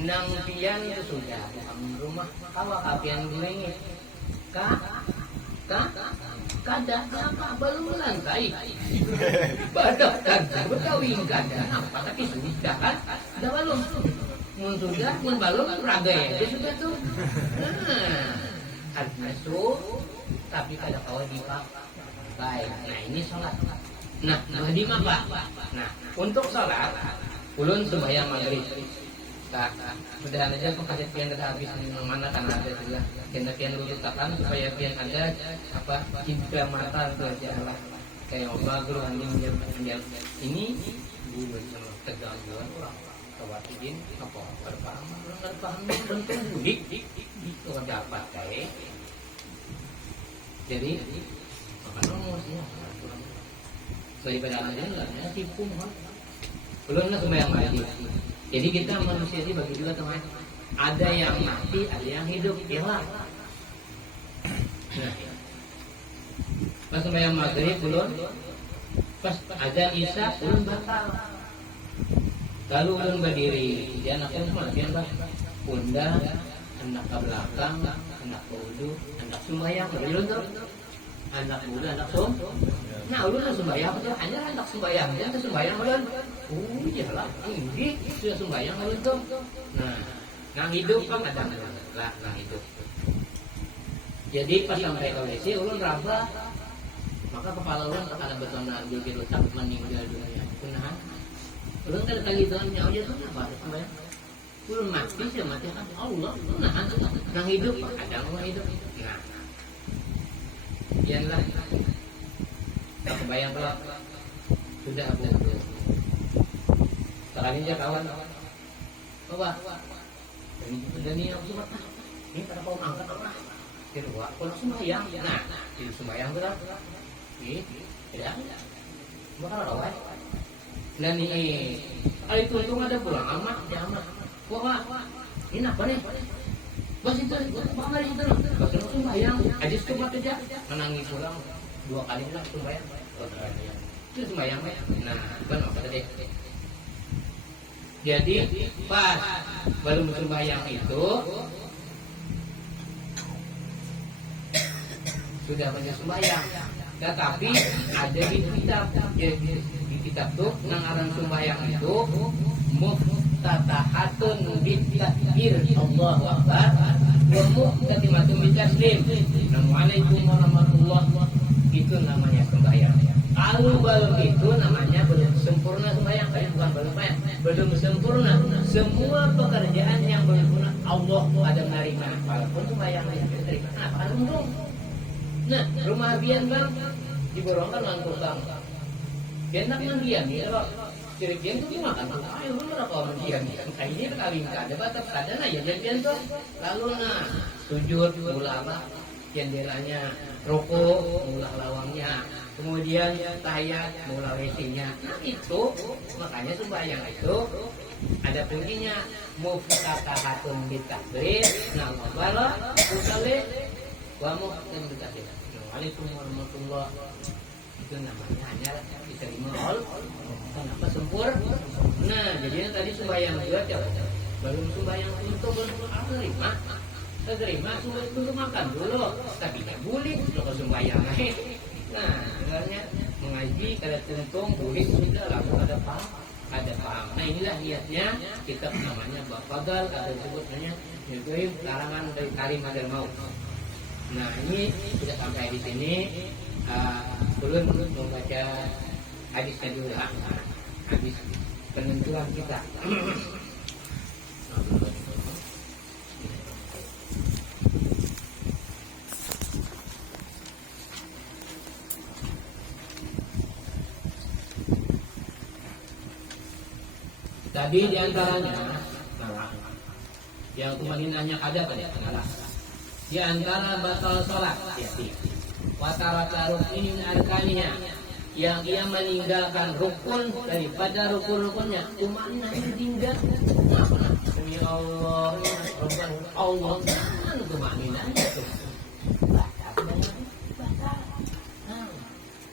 nang pian itu sudah bangun rumah. Kalau pian dilengit, kada apa belum lantai. Badak kada berkawin kada. Apa tapi sudah kan? Dah belum. Mun sudah mun belum raga ya. Dia sudah tuh. Nah, masuk tapi kada kawin dipak. Baik. Nah, ini salat. Nah, di apa? Nah, untuk salat ulun sembahyang maghrib. Sudah aja kasih pian dah habis mana kan ada sudah. Kita pian dulu letakkan supaya pian ada apa cinta mata itu aja lah. Kayak bagro anjing dia ini dulu sama kegangguan orang kawatin apa berpaham belum budik itu dapat kayak. Jadi makanya mestinya daripada ada lah tipu mah. Belum sembahyang maghrib. Jadi kita manusia ini bagi dua teman. Ada yang mati, ada yang hidup. Ya lah. Nah, pas sembahyang maghrib ulun, pas ada isya ulun batal. Lalu ulun berdiri, dia anaknya semua, dia bah bunda, anak ke belakang, anak ke wudu, anak sembahyang. Ulun tuh, anak wudu, anak som. Nah, ulun sembahyang tuh hanya anak sembahyang, dia tuh sembahyang ulun. Oh iyalah, ini sudah sembahyang ulun tuh. Nah hidup kan ada lah, nah hidup. Jadi pas sampai ke WC ulun raba, maka kepala ulun akan betul-betul jadi rusak meninggal dunia. Kunahan, ulun kada kali doanya aja tuh apa sembahyang. Ulun mati sih mati kan Allah. Kunahan tuh, nah hidup ada orang hidup. Nah, iyalah. Tak kebayang kalau sudah aku. Sekali aja kawan. Bawa. Dan ini aku sempat. Ini pada kau angkat orang. Kedua, kalau sembahyang. Nah, itu sembahyang betul. Tidak. Bakal rawat. Dan ini, kali itu untung ada pulang amat, dia amat. Wah, ini apa nih? Bos itu, bang hari itu. Bos itu sembahyang. Aja cuma aja. Menangis pulang 2 kali lah sembahyang. Itu sembahyang. Nah, kan apa tadi? Jadi pas belum sembahyang itu sudah banyak sembahyang. Tetapi ada di kitab, di kitab tuh nangaran sembahyang itu muftatahatun bitakbir Allahu Akbar wa muftatimatun bitaslim. Assalamualaikum warahmatullahi wabarakatuh. Itu namanya sembahyang. Kalau belum itu namanya belum sempurna sembahyang, bukan belum sembahyang, belum sempurna. Semua pekerjaan yang belum sempurna Allah ada menerima, walaupun sembahyangnya diterima. Nah, kan untung. Nah, rumah bian bang diborongkan langsung bang. Enak mandian ya, kalau ciri bian tuh makan makan. Ayo bener apa mandian? Nah ini kali ada batas ada nah ya bian tuh. Lalu nah sujud mula apa? Jendelanya, rokok mula lawangnya. Kemudian tahiyat mula wesinya. Nah itu makanya sembahyang itu ada fungsinya muftatahatun bitakbir. Nah mabala usalli wa muhsin bitakbir. Assalamualaikum warahmatullahi wabarakatuh. Itu namanya hanya diterima Allah. Kenapa sempurna? Nah jadinya tadi sembahyang juga belum sembahyang untuk terima. Terima untuk makan dulu. Tapi nggak boleh kalau sembahyang. Nah, sebenarnya mengaji kada tuntung boleh sudah langsung ada paham. Nah inilah niatnya kitab namanya Bafadal atau disebutnya Yugoim karangan dari Karim Adal Maut. Nah ini sudah sampai di sini. Belum membaca hadisnya dulu lah. Hadis penentuan kita. Tadi diantaranya yang kemarin nanya ada pada kenalah. Di antara batal sholat, watara rukun arkaninya, yang ia meninggalkan rukun daripada rukun-rukunnya, cuma nanti tinggal. Demi Allah, Allah kan kemaninannya tuh.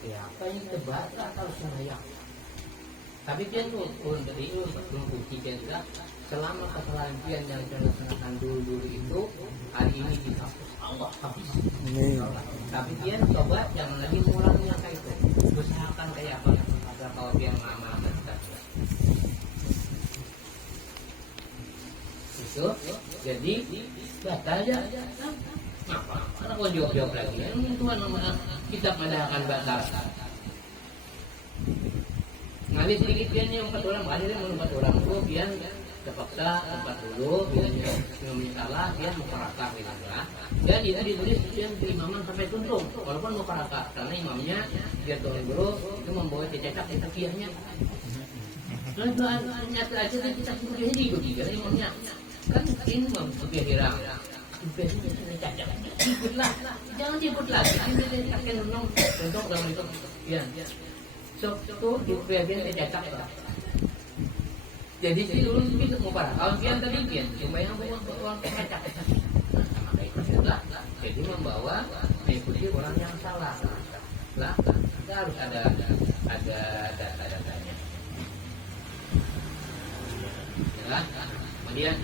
Apa ini kebatal atau sembahyang? Tapi dia tuh turun dari itu bukti dia juga selama kesalahan dia yang dilaksanakan dulu itu hari ini dihapus Allah habis. Tapi dia coba jangan lagi mengulanginya kayak itu. Usahakan kayak apa agar kalau dia mengamalkan kita. Itu jadi batal aja. Apa? Karena kau jawab lagi. Tuhan kita mengadakan batal. Ngalih sedikit dia yang 4 orang, ada yang 4 orang itu dia terpaksa 40, dia salah, dia mufarakah gitu lah. Dan itu ditulis dia imaman sampai tuntung, walaupun mufarakah karena imamnya dia turun dulu itu membawa cetak di tepiannya. Nah, nyata aja kan kita kemudian juga imamnya kan imam tepian hirang. Biasanya cacat, ikutlah, jangan ikut lagi. Ini akan untuk dalam itu, ya. So, itu di bagian cetak lah. Jadi sih dulu itu mau parah. Kalau pian tadi pian, cuma yang uang cetak. Sama kayak itu lah. Jadi membawa mengikuti orang yang salah. Lah, kita harus ada data-datanya. Ya, kemudian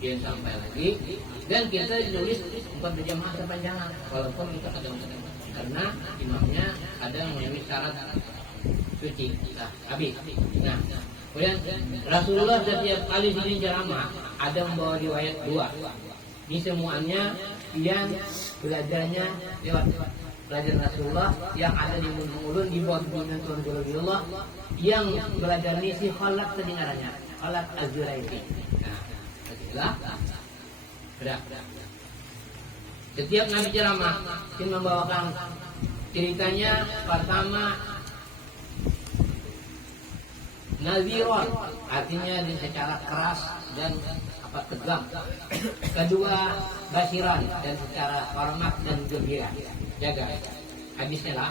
dia sampai lagi dan kita ditulis bukan berjamaah sepanjangan, walaupun kita kadang karena imamnya ada yang memenuhi syarat suci. Nah, habis. Nah, kemudian Rasulullah setiap kali sini ceramah ada membawa riwayat 2. Ini semuanya yang belajarnya lewat belajar Rasulullah yang ada di mulut di bawah bimbingan Tuhan Rasulullah yang belajar ini si Khalaf kedengarannya Khalaf Az-Zuraiki. Nah, sudah. Setiap Nabi ceramah ingin membawakan ceritanya pertama naziron, artinya secara keras dan tegang. Kedua basiran dan secara hormat dan gembira. Jaga hadisnya lah.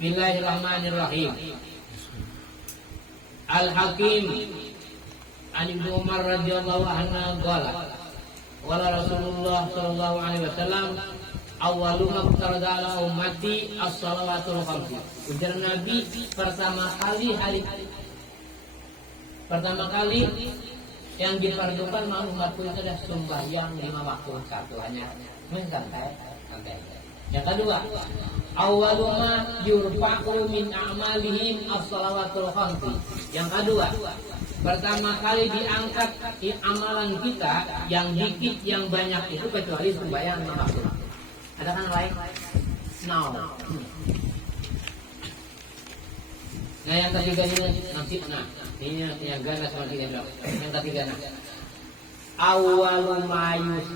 Bismillahirrahmanirrahim. Al-Hakim an Ibnu Umar radhiyallahu anhu qala wala Rasulullah sallallahu alaihi wasallam Awwalu ma farada ala ummati as-salawatul khamsi. Ujar Nabi, pertama kali yang diperlukan umatku itu adalah sembahyang 5 waktu satu hanya santai. Yang kedua, awwalu ma yurfa'u min a'malihim as-salawatul khamsi. Yang kedua, pertama kali diangkat di amalan kita yang dikit yang banyak itu kecuali sembahyang 5 waktu. Ada kan lain? Now. Nah yang ketiga ini nanti ini yang ganas nanti dia bilang. Yang ketiga awal mayus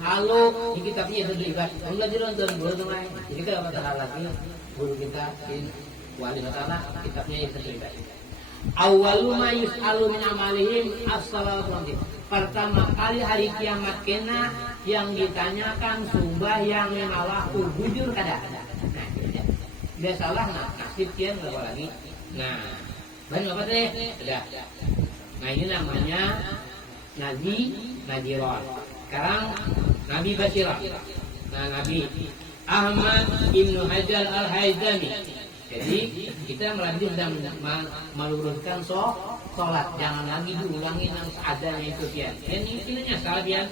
di kitabnya itu dilihat. Enggak dironton guru main. Jadi kalau kata lagi guru kita in wali kata kitabnya itu dilihat. Awal mayus min amalihim as-salatu. Pertama kali hari kiamat kena yang ditanyakan sembahyang 5 waktu jujur kada. Nah, dia salah nasib kian berapa lagi. Nah, banyak apa deh? Sudah. Nah ini namanya Nabi Nadiron. Sekarang Nabi Basirah. Nah Nabi Ahmad Ibnu Hajar Al-Haythami. Jadi kita melanjut dan meluruskan sholat. Jangan lagi diulangi yang seadanya itu pian. Dan intinya salah pian.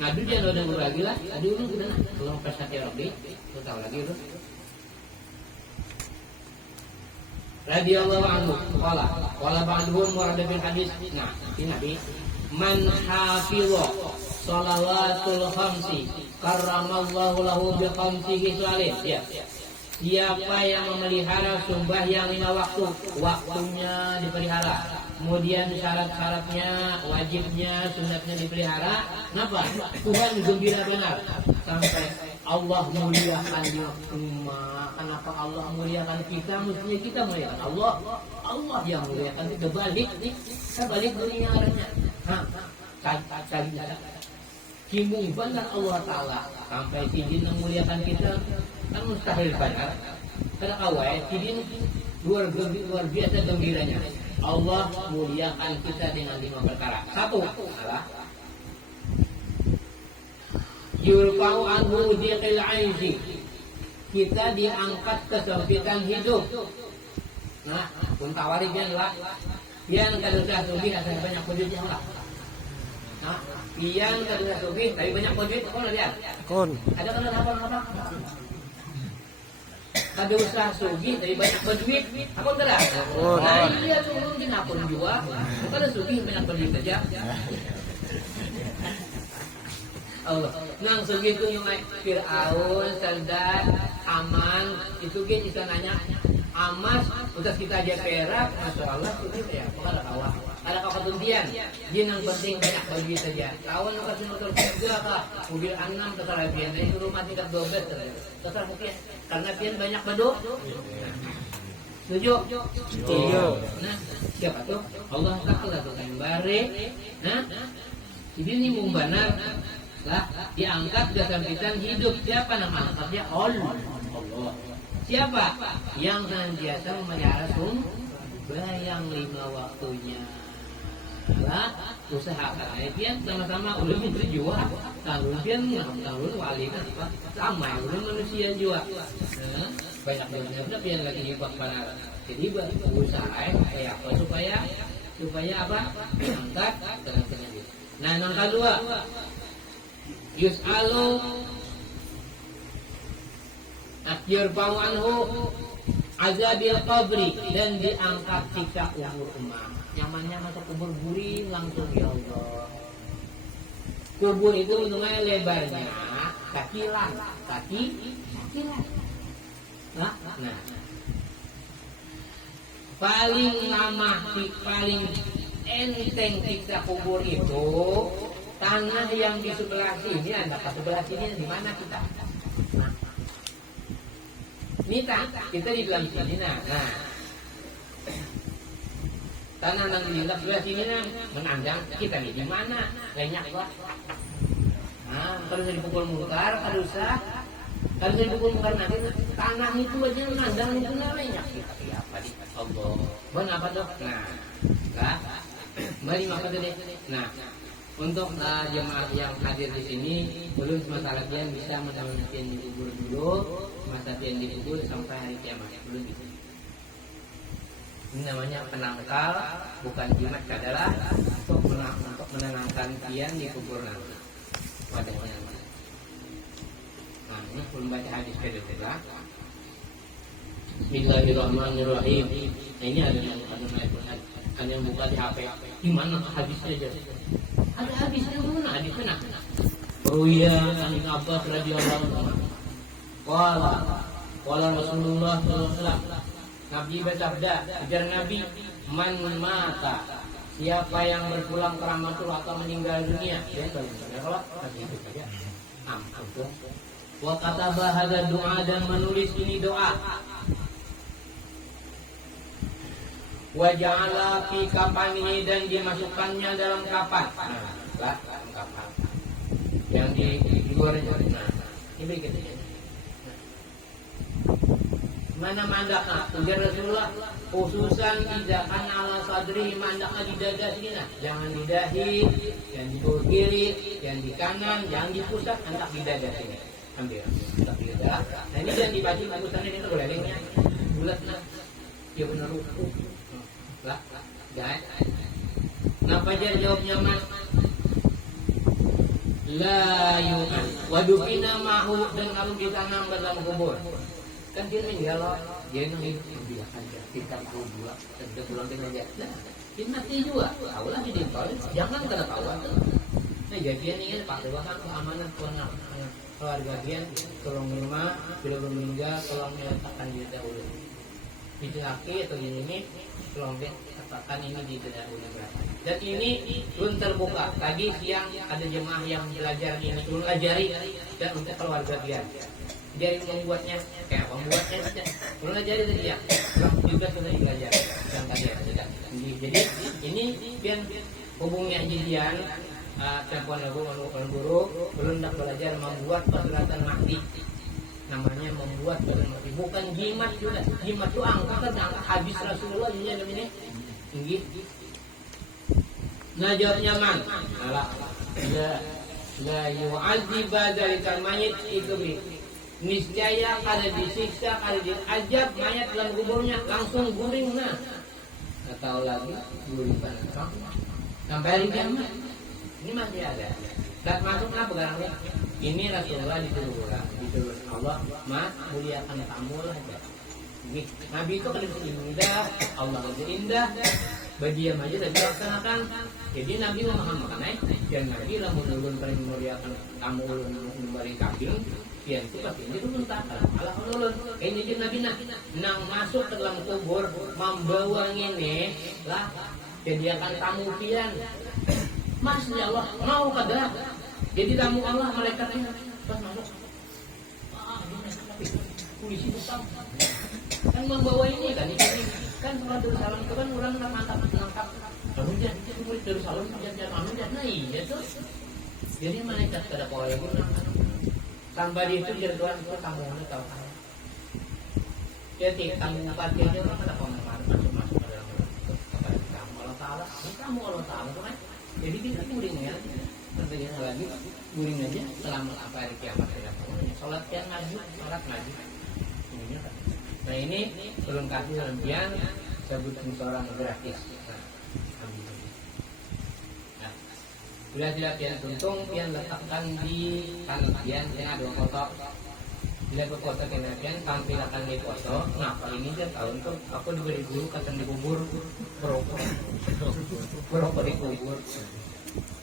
Ngadu dia udah lagi lah. Aduh lu udah belum prestasi Rabbi. Lu tahu lagi lu. Radhiyallahu anhu qala ba'duhum murad bin hadis. Nah, ini Nabi man hafidha shalawatul khamsi karramallahu lahu bi khamsihi shalih. Ya. Siapa yang memelihara sembahyang 5 waktu, waktunya dipelihara. Kemudian syarat-syaratnya, wajibnya, sunatnya dipelihara. Kenapa? Tuhan gembira benar sampai Allah muliakan dia. Kenapa Allah muliakan kita? Mestinya kita muliakan Allah. Allah yang muliakan kita balik. Kita balik dunia arahnya. Cari kimung benar Allah Ta'ala sampai sidin memuliakan kita kan mustahil benar. Karena awal sidin luar biasa gembiranya. Allah muliakan kita dengan 5 perkara. Satu adalah yurfa'u anhu dhiqil 'aishi. Kita diangkat kesempitan hidup. Nah, pun tawari pian lah. Pian kada usah sugih asal banyak duit yang lah. Nah, pian kada usah sugih tapi banyak duit kon lihat. Kon. Ada kana apa? Kada usah sugih tapi banyak duit. Aku kada. Nah, iya turun dinapun jua. Kada sugih banyak duit saja. Allah. Nang segitu yung Fir'aun, Saldad, Aman, itu kan bisa nanya Amas, udah kita aja perak, Masya Allah, itu ya, ada kawah. Ada kawah ketuntian, dia yang penting banyak bagi saja. Kawan lu kasih motor juga kah, mobil 6 terserah pian, itu rumah tingkat 12 terserah mungkin, karena pian banyak beduk. Setuju? Setuju. Nah, siapa tuh? Allah Ta'ala tuh yang bare. Nah, ini mumbanar. Lah, diangkat kesempitan hidup. Siapa nama angkatnya? Allah. Siapa? Yang senantiasa memelihara sembahyang 5 waktunya. Lah, usahakan pian sama-sama ulun berjuang. Kalau pian kalau wali kan sama ulun manusia juga. Banyak banget pian lagi nyebak benar. Jadi berusaha supaya apa? Angkat kesempitan hidup. Nah, yang kedua, yus'alu yurfa'u anhu azabil qabri, dan diangkat siksa kubur umat. Nyamannya masuk kubur guring langsung ya Allah. Kubur itu mengenai lebarnya kakilan. Nah, paling lama, paling enteng siksa kubur itu tanah yang di sebelah sini, anda ke sebelah sini di mana kita? Ini kita di dalam sini, nah. Tanah yang di sebelah sini menandang kita nih di mana? Banyak lah. Nah, kalau saya dipukul mungkar, kalau saya dipukul mungkar nanti tanah itu aja menandang itu banyak kita. Apa di Allah? Bon apa tuh? Nah, mari maka tadi. Nah. Untuk jemaah yang hadir di sini, belum masalah pian bisa menemani pian dikubur dulu, masa pian dikubur sampai hari kiamat, belum bisa. Ini namanya penangkal, bukan jimat, adalah untuk menenangkan pian dikubur nanti. Wadahnya. Nah, ini belum baca hadis kedua. Bismillahirrahmanirrahim. Nah, ini ada yang buka di HP. Di mana hadisnya aja? Ada hadisnya mana? Hadisnya mana? Oh iya, Ibnu Abbas radhiyallahu anhu. Qala Rasulullah sallallahu alaihi wasallam. Nabi bersabda, ajar Nabi, man mata, siapa yang berpulang ke rahmatullah atau meninggal dunia, dia kalau itu saja. Betul. Wa kataba hadza doa, dan menulis ini doa. Wa ja'ala fi kafanihi, dan dimasukkannya dalam kapan. Nah, kapan. Yang di luar itu. Nah, ini begitu. Mana mandakna? Ujar Rasulullah, khususan idakan ala sadri, mandakna di dada sini. Nah, jangan di dahi, jangan di bawah kiri, jangan di kanan, jangan di pusat, hendak di dada sini. Ambil, hendak di dada. Nah, ini jangan dibaca bagusan ini tuh bolehnya. Bulat nah. Ya benar ruku. Lah, jangan. Kenapa dia jawabnya mas? La yu'an. Wadufina mahu, dan lalu ditanam dalam kubur. Kan dia meninggal, dia hidup biarkan aja, kita tahu juga, kita pulang dengan aja. Nah, dia mati juga, tahulah di dentol, jangan kena tahu tuh. Nah, jadian ini pakai bahkan keamanan keluarga dia, tolong rumah, bila belum meninggal, tolong meletakkan di dahulu. Di laki atau ini, tolong dia letakkan ini di dahulu berapa. Dan ini belum terbuka. Tadi siang ada jemaah yang belajar ini, belum pelajari dan untuk keluarga dia. Dia membuatnya kayak membuatnya saja. Belum jadi tadi ya. Juga sudah belajar yang tadi ya. Jadi ini pian hubungnya jidian telepon guru belum nak belajar membuat peralatan mahdi. Namanya membuat peralatan mahdi, bukan jimat juga. Jimat itu angkat habis Rasulullah ini namanya. Tinggi. Nah, jawabnya man. La yu'adziba dzalikal mayyit itu niscaya kada disiksa, kada diajab mayat dalam kuburnya, langsung guring. Nah, atau lagi guring pada sampai hari kiamat. Ini masih ada. Tak masuklah pegangannya. Ini Rasulullah dituruh Allah, mas muliakan kamu lah. Nabi itu kan indah, Allah itu indah. Berdiam aja dan dilaksanakan. Jadi Nabi memahamkan dan Nabi lah menurun paling memuliakan kamu ulun memberi kambing. Pian itu pasti ini turun takkan. Allah ulun. Ini jadi Nabi nang masuk ke dalam kubur membawa ini lah sediakan tamu pian. Mas ya Allah mau kada. Jadi tamu Allah malaikatnya pas masuk. Polisi besar. Kan membawa ini kan ini kan sholat Darussalam itu kan orang mantap menangkap. Kamu jadi murid Darussalam jangan anu dan iya tuh. Jadi malaikat kada boleh guna. Tanpa itu jadwal itu kamu tahu kan. Jadi kamu parkir aja orang kada masuk ke dalam kamu Allah Taala. Kamu Allah Taala kan. Jadi kita guring ya. Tentunya lagi guring aja selama apa hari kiamat tidak tahu. Sholat yang maju, sholat maju. Nah ini belum kasih lempian sebutan seorang gratis. Nah, sudah tidak pian tuntung pian letakkan di kanan pian yang ada foto. Bila foto kena pian tampilkan di foto. Nah ini dia tahun tuh aku diberi guru kata dikubur berapa dikubur.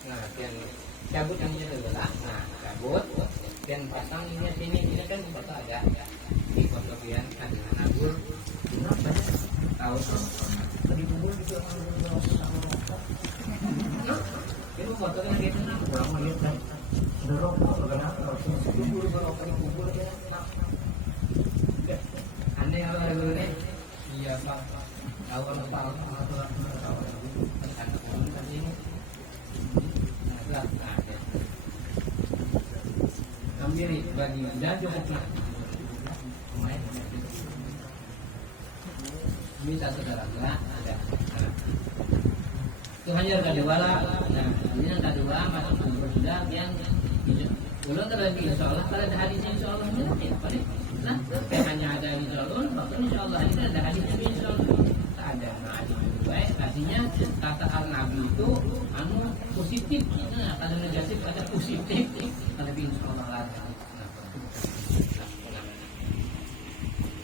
Nah pian cabut yang ini adalah nah cabut pian pasang ini sini kan foto ada. Di fotografian ada nabur kenapa ya tahu tadi kubur juga itu fotonya gitu nah kurang melihat kan dorong kenapa kubur kubur ya aneh kalau ada dulu nih iya pak tahu apa kan kubur tadi ini nah ambil bagi dan cukup minta saudara ada itu hanya kadewala. Nah ini yang kadewala kedua masuk kubur sudah yang belum terlebih insya Allah kalau ada hadisnya insya Allah ya paling nah hanya ada insya Allah bahkan insya Allah ini ada hadisnya insya Allah tak ada hadisnya baik artinya kata Nabi itu positif nah kalau negatif ada positif kalau insya Allah lah.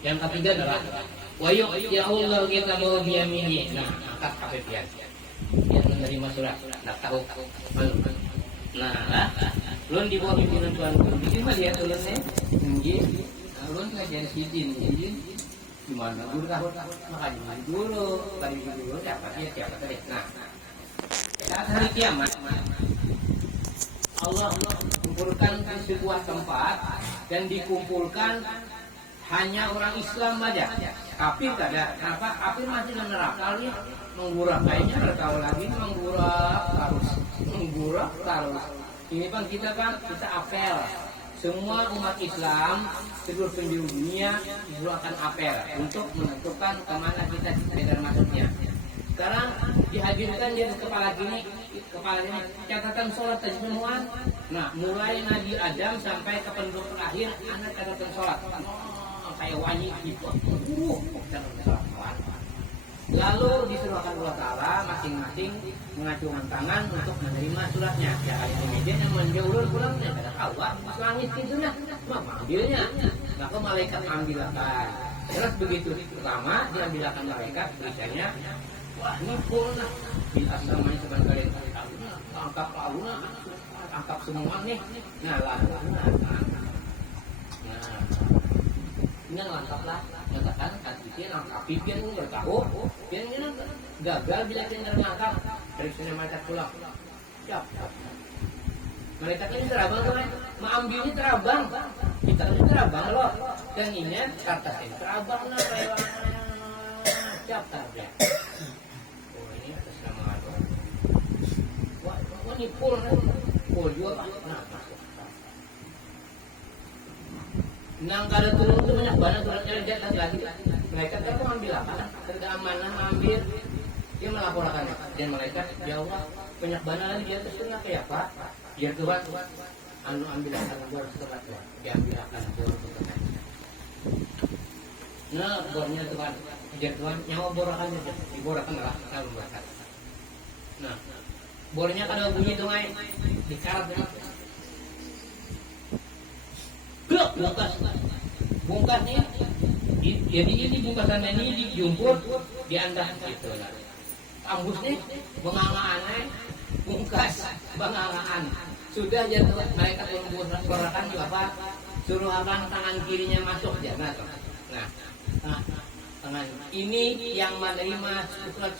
Yang ketiga adalah wayuk ya Allah kita mau biyamini. Nah, angkat kafian. Yang menerima surat, nak tahu malu. Nah, ulun di bawah pimpinan Tuan Guru. Di sini lihat ulunnya, nggih. Ulun ngajar sidin, di mana guru tahu makanya guru, tadi guru siapa tadi. Nah, saat hari kiamat Allah kumpulkan di sebuah tempat dan dikumpulkan hanya orang Islam saja. Kafir tidak ada. Kenapa? Kafir masih dalam neraka. Lalu menggurak. Kayaknya bertahu lagi menggurak terus. Ini kan kita apel. Semua umat Islam seluruh penjuru dunia itu akan apel untuk menentukan kemana kita benar masuknya. Sekarang dihadirkan dia kepala ini catatan sholat tadi semua. Nah, mulai Nabi Adam sampai ke penduduk terakhir, anak catatan sholat. Kayak wajib gitu. Lalu disuruhkan Allah Ta'ala masing-masing mengacungkan tangan untuk menerima suratnya. Ya kali kemudian yang menjauh pulangnya kata Allah langit itu nah mengambilnya. Maka malaikat ambilkan. Terus begitu lama diambilkan malaikat tulisannya. Wah ini pun bil asamanya sebentar kalian angkap auna angkap semua nih. Nah ini lengkaplah mengatakan hati lengkap pipian bertahu pipian ini gagal bila kita terangkap dari sini mereka pulang siap mereka ini terabang tuh mengambilnya terabang kita ini terabang loh dan ini kertas ini terabang lah siap target oh ini atas nama Allah wah ini pul juga nah nang kada turun itu banyak banget suratnya jatuh lagi. Mereka kan mengambil apa? Kerja amanah mengambil dia melaporkan dan mereka ya Allah banyak banget lagi di atas itu kayak apa? Biar Tuhan ambil akan bor setelah diambil akan bor setelah. Nah bornya Tuhan biar Tuhan nyawa borakan aja diborakan lah kalau bakar. Nah bornya kada bunyi tungai dikarat dengan bungkasnya jadi ini bungkasannya ini dijumput diandah gitu lah ambusnya bengangaan bungkas bengangaan sudah jatuh mereka memborakan juga apa suruh abang tangan kirinya masuk jangan nah tangan ini yang menerima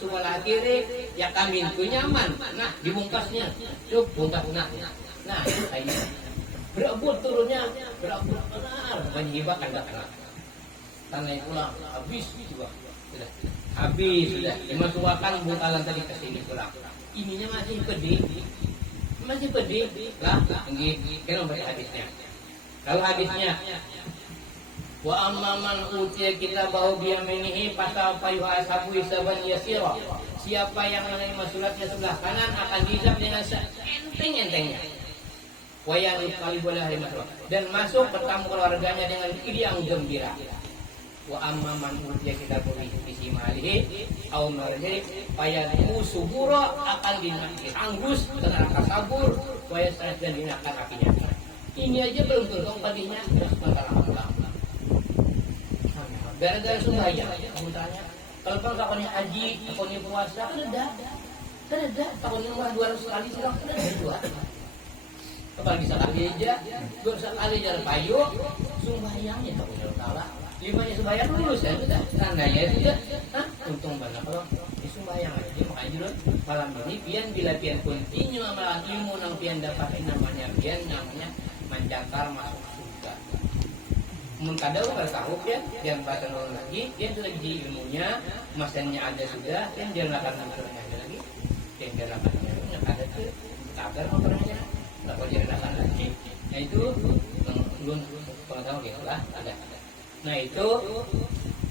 surat kiri ya kami itu nyaman nah dibungkasnya tuh bungkas nah kayak berebut turunnya, berebut benar, menghibah kan enggak tanah pulang, habis juga, sudah, habis sudah, dimasukkan bungkalan tadi ke sini pulang, ininya masih pedih, lah, tinggi, kita baca hadisnya, kalau hadisnya, wa amman utiya kitabahu biyaminihi pasal payuha sabu isaban yasira, siapa yang menerima suratnya sebelah kanan akan dihisab dengan seenteng-entengnya. Wayang kali boleh hari masuk dan masuk bertamu keluarganya dengan ide yang gembira. Wa amman utiya kitabahu bisimalihi au marhi fayatu subura akan dianggus neraka sabur waya dan dinakan apinya. Ini aja belum tentu tadinya sebentar Allah. Gara-gara sembahyang kamu tanya kalau kapan haji, kapan puasa kan ada tahun 200 kali silang kan ada dua. Apalagi sekali aja, sekali jalan payu, sembahyangnya tak punya kalah. Gimana sembahyang lulus ya sudah, tandanya itu ya. Untung banget kalau di sembahyang aja makanya dulu malam ini pian bila pian continue amalan ilmu nang pian dapat namanya pian namanya mencakar masuk surga. Mun kadang tahu pian yang baca ulang lagi, pian sudah di ilmunya, masanya ada sudah, pian dia akan namanya lagi, pian dia akan namanya ada tuh kabar orangnya. Tak boleh dirasakan lagi. Nah itu belum pengetahuan gitu lah ada. Nah itu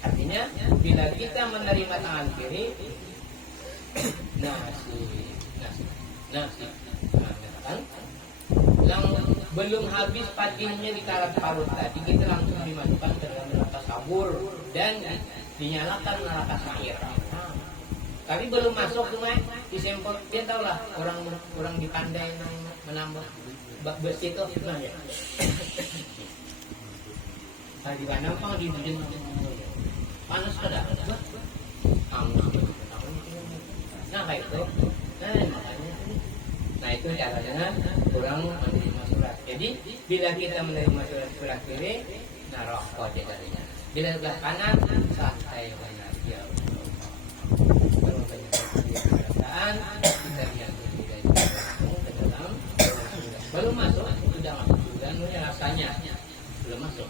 artinya bila kita menerima tangan kiri nasi kan? Yang belum habis patinya ditaruh parut tadi kita langsung dimasukkan ke dalam neraka sabur dan dinyalakan neraka sa'ir. Tapi belum masuk tuh Mai, disempot dia tau lah orang dipandai menambah besi itu nah ya. Nah di mana pang di dunia panas kada? Nah kayak itu, nah itu caranya orang menerima surat. Jadi bila kita menerima surat kiri, naruh kode darinya. Bila sebelah kanan, santai banyak ya. Kalau banyak perasaan, kita lihat juga ke dalam. Belum masuk, sudah masuk juga, rasanya belum masuk.